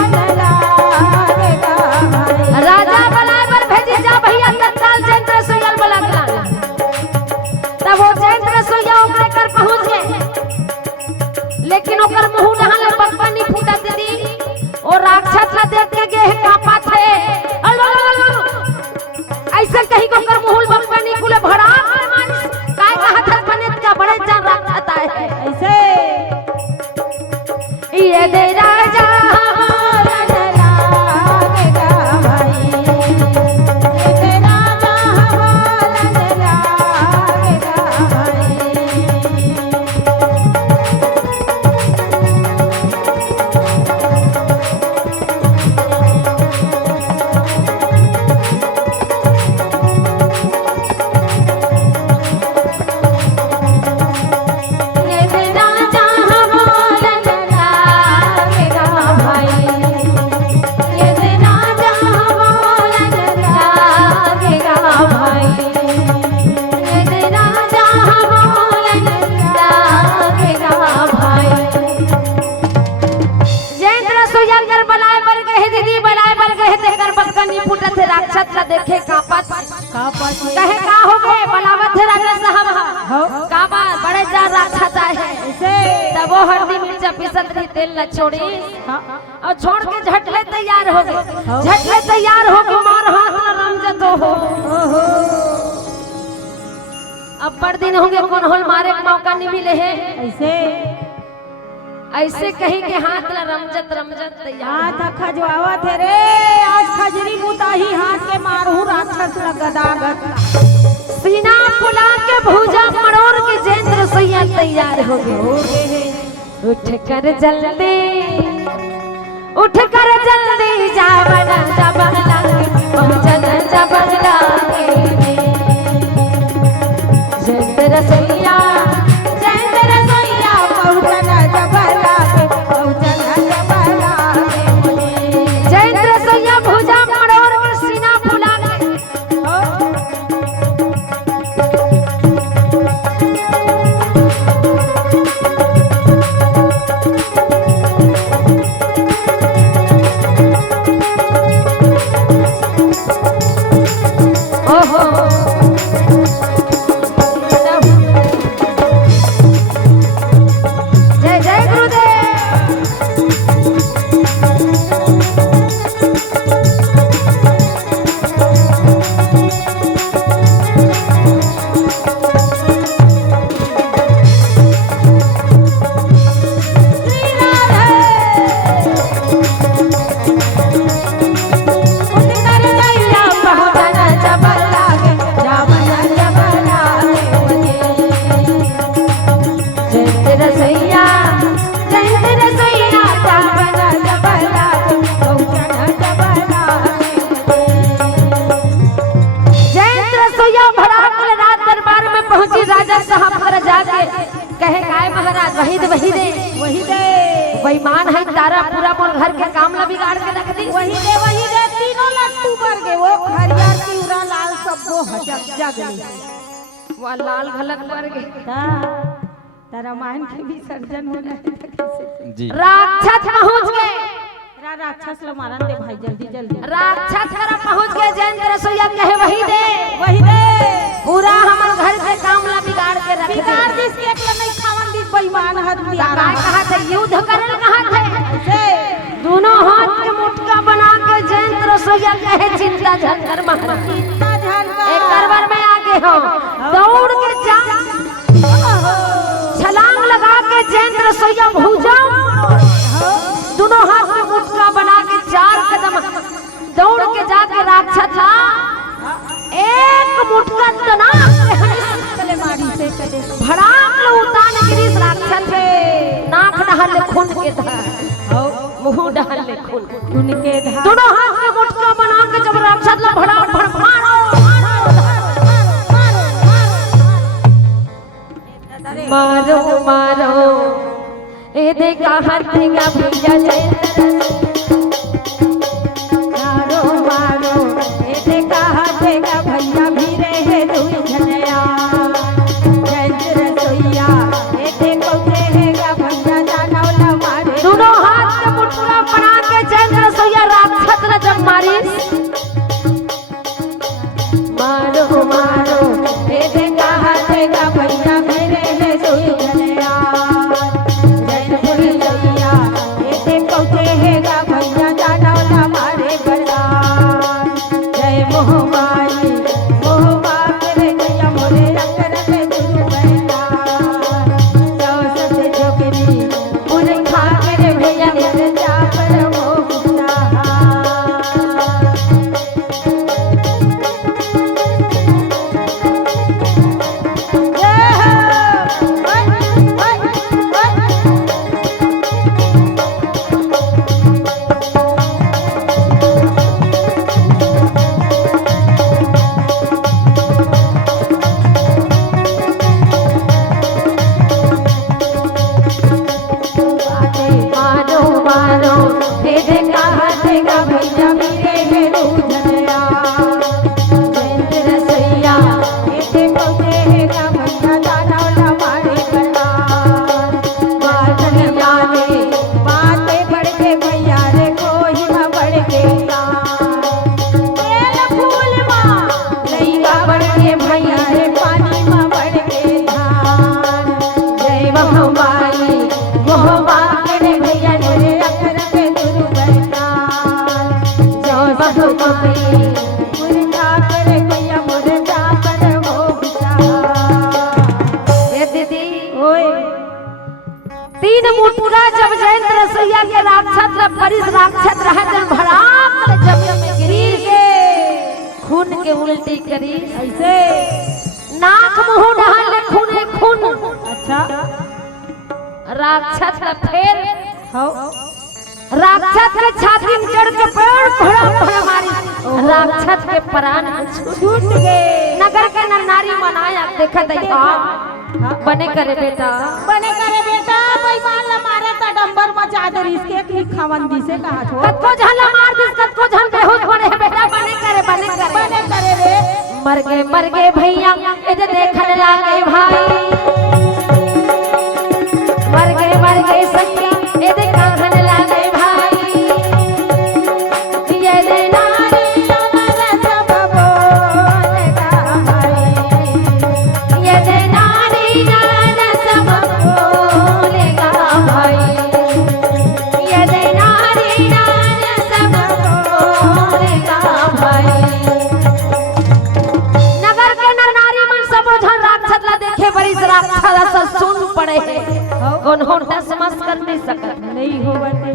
राक्षस ला देख के गे कापा थे ऐसे कहीं को कर मुहुल बप्पा निकुले भड़ा मानिस काय का हाथ बनेत का बड़े जान राक्षस आए है ऐसे ये दे राजा राक्षस ला देखे कापत कहे का हो गए बलावत है राजा साहब का बात बड़े जा राक्षस आए हैं तब वो हल्दी मिर्चा पिसत रही तेल न छोड़ी और छोड़ के झटले तैयार हो गए झटले तैयार हो के मार हाथ न रमजतो हो अब बड़ दिन होंगे कौन होल मारे का मौका नहीं मिले है ऐसे कहीं के हाथ ला रमजत रमजत तैयार हाथ खजवावा थे रे आज खजरी मुताही हाथ के मारू राक्षस लगदागत सीना फुला के भुजा मरोड़ के जेंद्र सैया तैयार हो गए उठ कर जल्दी जा बना जबला पहुंचन जबला जेंद्र सैया वही दे बेईमान है तारा पूरा मोर घर के काम ला बिगाड़ के रख दी वही दे तीनों लट्टू पर गए वो हरियर की उरा लाल सबको हटक जगली वो लाल घलक पर गए तारा मान के विसर्जन होना है जी राक्षस पहुंच गए राक्षस ला मारन दे भाई जल्दी जल्दी राक्षस करा पहुंच गए जयंत रसोईया कहे वही दे पूरा हमर घर के काम ला बिगाड़ के रख दे जिसके एक नहीं खावन दी बेईमान हथियार काय कहा थे युद्ध करल कहा थे दोनों हाथ के मुटका बना के जयंत रसोईया कहे चिंता झंकर मारा एक करवर में आगे हो दौड़ के जा छलांग लगा के जयंत रसोईया भूजा दोनों हाथ में मुटका बना के 4 कदम दौड़ के जाके राक्षस था एक मुटका तना मारी से कदे भड़ाक लो उतान गिरीश राक्षस है नाक डहल खून के धार मुंह डहल खून के धार दोनों हाथ में मुटका बना के जब राक्षस ला भड़ाक मारो मारो मारो ए देखा हाथी का भैया जयंत मारो मारो ए देखा हाथी का भैया भी रहे दुई झनया जयंत रसोईया ए देखो देगा भैया जानौला मारे दोनों हाथ में मुटका बना के जयंत रसोईया राक्षस ला जब मारी मारो मारो ए देखा हाथी का भैया भी रहे दुई झनया जयंत रसोईया ए देखो देगा भैया हो गई। मुरझा कर गैया मुरझा कर हो गया। ये दीदी ओए 3 मुठा जब जयंत रसोईया के राक्षस परिस राक्षस रह जब भड़ाक जमीन में गिरी खून के उल्टी करी ऐसे नाक मुंह ढाल खूने खून। अच्छा राक्षस का फेर हो राक्षस के छाती में चढ़ के पेड़ फड़ा मारी राक्षस के प्राण छूट गए। नगर के नर नारी मनाया देखत है बने करे बेटा बने करे बेटा बेईमान ला मारे त डंबर मचा दे इसके की खावन दी से कहा छो कतको झला मार दिस कतको झन बेहोश पड़े बेटा बने करे रे मर गए भैया इधर देखने लागे भाई मर गए सखी इधर कहने लागे भाई ये दे नारी सब बोलेगा भाई। ये दे नारी सब बोलेगा भाई ये दे नारी सब बोलेगा भाई। नगर के नर नारी मन सब झन राक्षस ला देखे बड़ी राक्षस सुन पड़े है कौन हो टसमस कर नहीं सकत नहीं होवते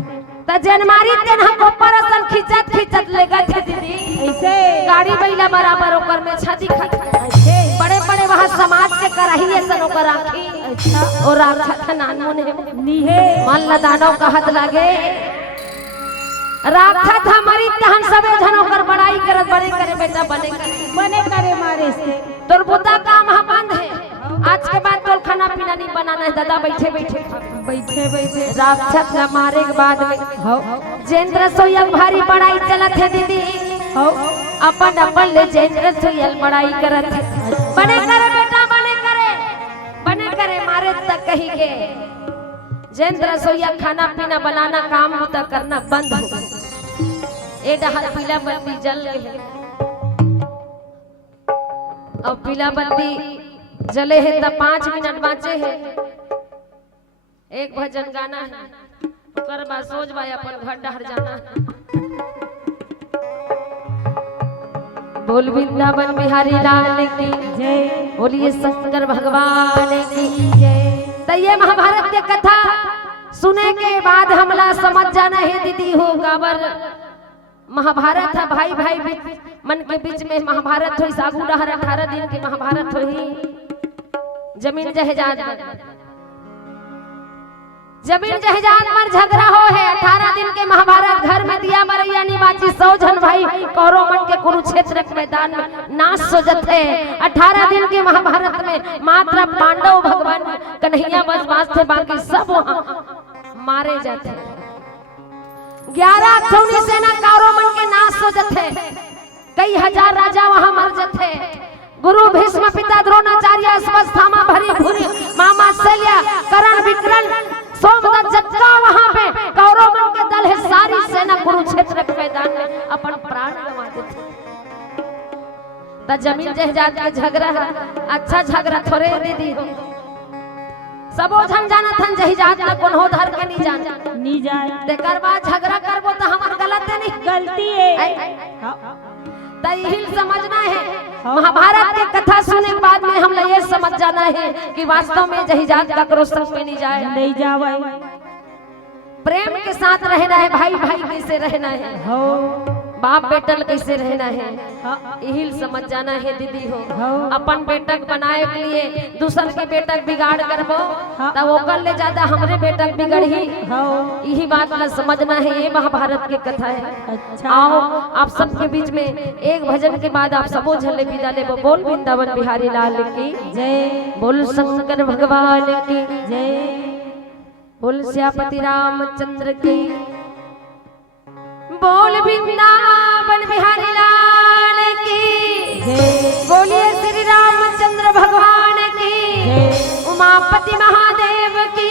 त जनमारी तेन हमको परसन खिचत ले गए थे दीदी ऐसे गाड़ी बैला बराबर ओकर में छाती खा ऐसे बड़े बड़े वहां समाज के कराही ऐसा ओकर आखी अच्छा और राक्षस नानमुन है नीहे मन ल दानव कहत लागे राक्षस हमारी तहन सबे झन ओकर बड़ाई करत बड़े करे बेटा बने करे मारे से तोर बुता काम हा बंद है आज के बाद तोर खाना पीना नहीं बनाना है दादा बैठे बैठे राक्षस ला मारे के बाद में हो जेंद्र सोयल भारी बड़ाई चलत है दीदी हो अपन ले जेंद्र सोयल बड़ाई करत है बने करे बेटा बने करे मारे तक कही के जेंद्र सोया खाना पीना बनाना काम होता करना बंद हो गया। ए डहर पीला बत्ती जल गई अब पीला बत्ती जले है तब 5 मिनट बाँचे है एक भजन गाना है ओकर बाद सोच भाई अपन घर डहर जाना है। बोल वृंदावन बिहारी लाल की जय बोलिए शंकर भगवान की जय। तो ये महाभारत के कथा सुने के बाद हमला समझ जाना है दीदी हो काबर महाभारत है भाई भाई मन के बीच में महाभारत हुई सागू डहर 18 दिन की महाभारत हुई जमीन जहेजात पर झगड़ा हो है 18 दिन के महाभारत घर में दिया बरैया निवासी 100 जन भाई कौरव मन के कुरुक्षेत्र के मैदान में नाश सोजत है। 18 दिन के महाभारत में मात्र पांडव भगवान कन्हैया बस थे बाकी सब वहां मारे जाते हैं। 11 अक्षौणी सेना कौरव मन के नाश सोजत है। कई हजार राजा वहां मर जाते गुरु भीष्म पिता द्रोणाचार्य अश्वत्थामा भरी भूरी मामा शैल्या कर्ण विकर्ण सोमदत्त जट्टा वहां पे कौरव मन के दल है सारी सेना कुरुक्षेत्र के मैदान में अपन प्राण गंवा देते। त जमीन जायदाद के झगड़ा है अच्छा झगड़ा थोड़े दीदी हो सबो झन जानत हन जहिजात में कोन हो धर के नहीं जाए तेकर बाद झगड़ा करबो त हमर गलत है नहीं गलती है त यही समझना है। महाभारत की कथा सुनने के बाद में हम ये समझ जाना है कि वास्तव में जहिजात का क्रोध में नहीं जाए प्रेम के साथ रहना है भाई भाई कैसे रहना है हो बाप बेटल कैसे रहना है यही समझ जाना है दीदी हो। अपन बेटक बनाए के लिए दूसर के बेटक बिगाड़ करबो तब ओकर ले ज्यादा हमरे बेटक बिगड़ी यही बात ला समझना है। ये महाभारत की कथा है। अच्छा आओ आप सबके बीच में एक भजन के बाद आप सबो झले विदा लेबो। बोल वृंदावन बिहारी लाल की जय बोल शंकर भगवान की जय बोल श्यापति रामचंद्र की बोल वृंदावन बिहारी लाल की बोलिए श्री रामचंद्र भगवान की उमापति महादेव की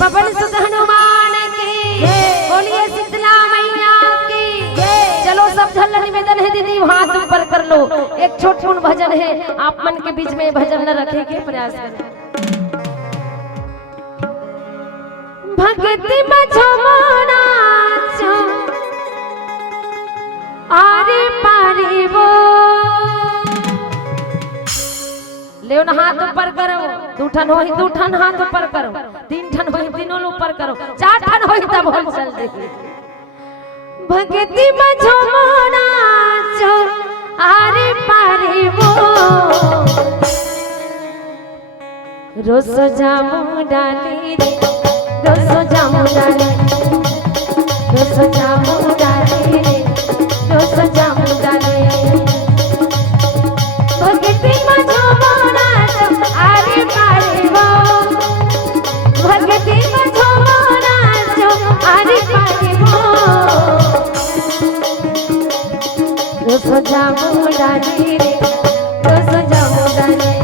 पवन सुत हनुमान की बोलिए शीतला मैया की चलो सब झल निवेदन है दीदी हाथ ऊपर कर लो। एक छोटा भजन है आप मन के बीच में भजन न रखे के प्रयास करें। भक्ति में झूमना देवन हाथ ऊपर करो, दूठन होई दूठन हाथ ऊपर करो, तीन ठन होई तीनों ऊपर करो, चार ठन होई तब होल चल दे। भगती मझो मोना जो आरे पारे वो रोज जामु डाली रे, रोज जामु डाली, रोज जामु डाली रे, रोज जामु डाली। भगती मझो मोना जो आरे पारे वो, भगती मझो मोना जो आरे पारे वो रोज जामु डाली रे, रोज जामु डाली।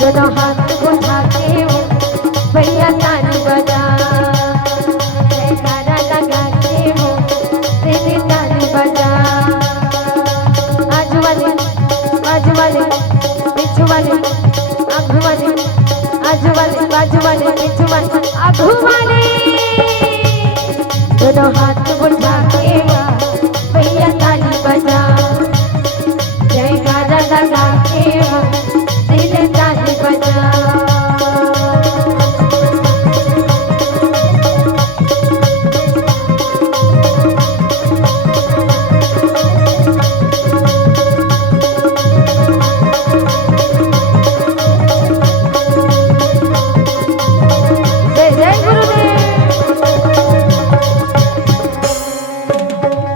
दोनों हाथ उठा के वो भैया ताली बजा, जयकारा लगा के वो तेरी ताली बजा। आजू वाले बाजू वाले पीछू वाले आगू वाले, आजू वाले बाजू वाले पीछू वाले आगू वाले, दोनों हाथ उठा के वो भैया ताली बजा, जयकारा लगा के वो तेरी ताली बजा। जय जय गुरुदेव।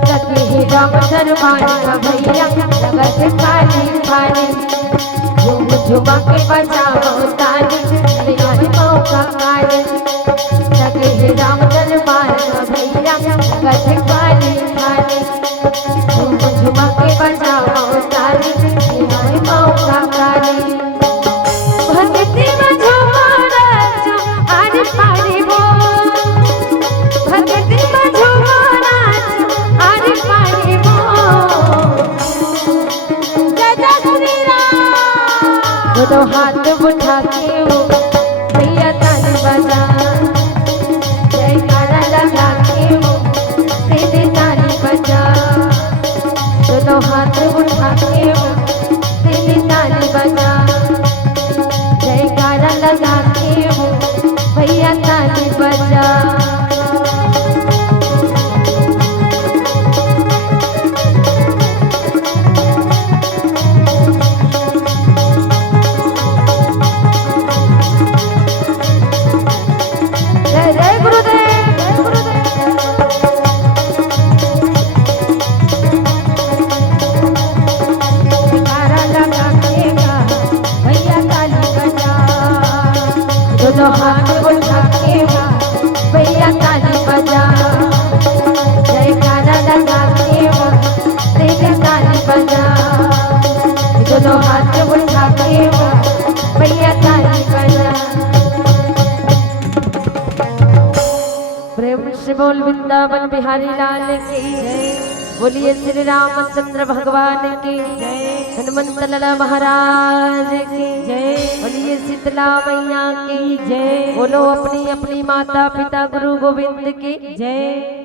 लगे ही राम दरबार का भैया लगत खाली खाली, झूम झुमा के बजाओ ताली, हमारे मौका काली। लगे ही राम दरबार का भैया लगत खाली खाली, झूम झुमा के बजाओ ताली, हमारे मौका काली। भगती मझो मोना जो आरे पारे वो, भगती मझो मोना जो आरे पारे वो। जय जय श्री राम। दोनों हाथ उठा के वो भैया ताली बजा, जयकारा लगा के वो तेरी ताली बजा। दोनों हाथ उठा के वो तेरी ताली बजा, जयकारा लगा के वो भैया ताली बजा। जय जय गुरुदेव, जय गुरुदेव। जयकारा लगा के भैया ताली बजा, दोनों हाथ उठा के भैया ताली बजा, जयकारा लगा के तेरी ताली बजा। दोनों हाथ उठा के भैया ताली बजा। प्रेम से बोल वृंदावन बिहारी लाल की जय। बोलिए श्री रामचंद्र भगवान की जय, हनुमंत लाला महाराज की जय। बोलिए शीतला मैया की जय। बोलो अपनी अपनी माता पिता गुरु गोविंद की जय।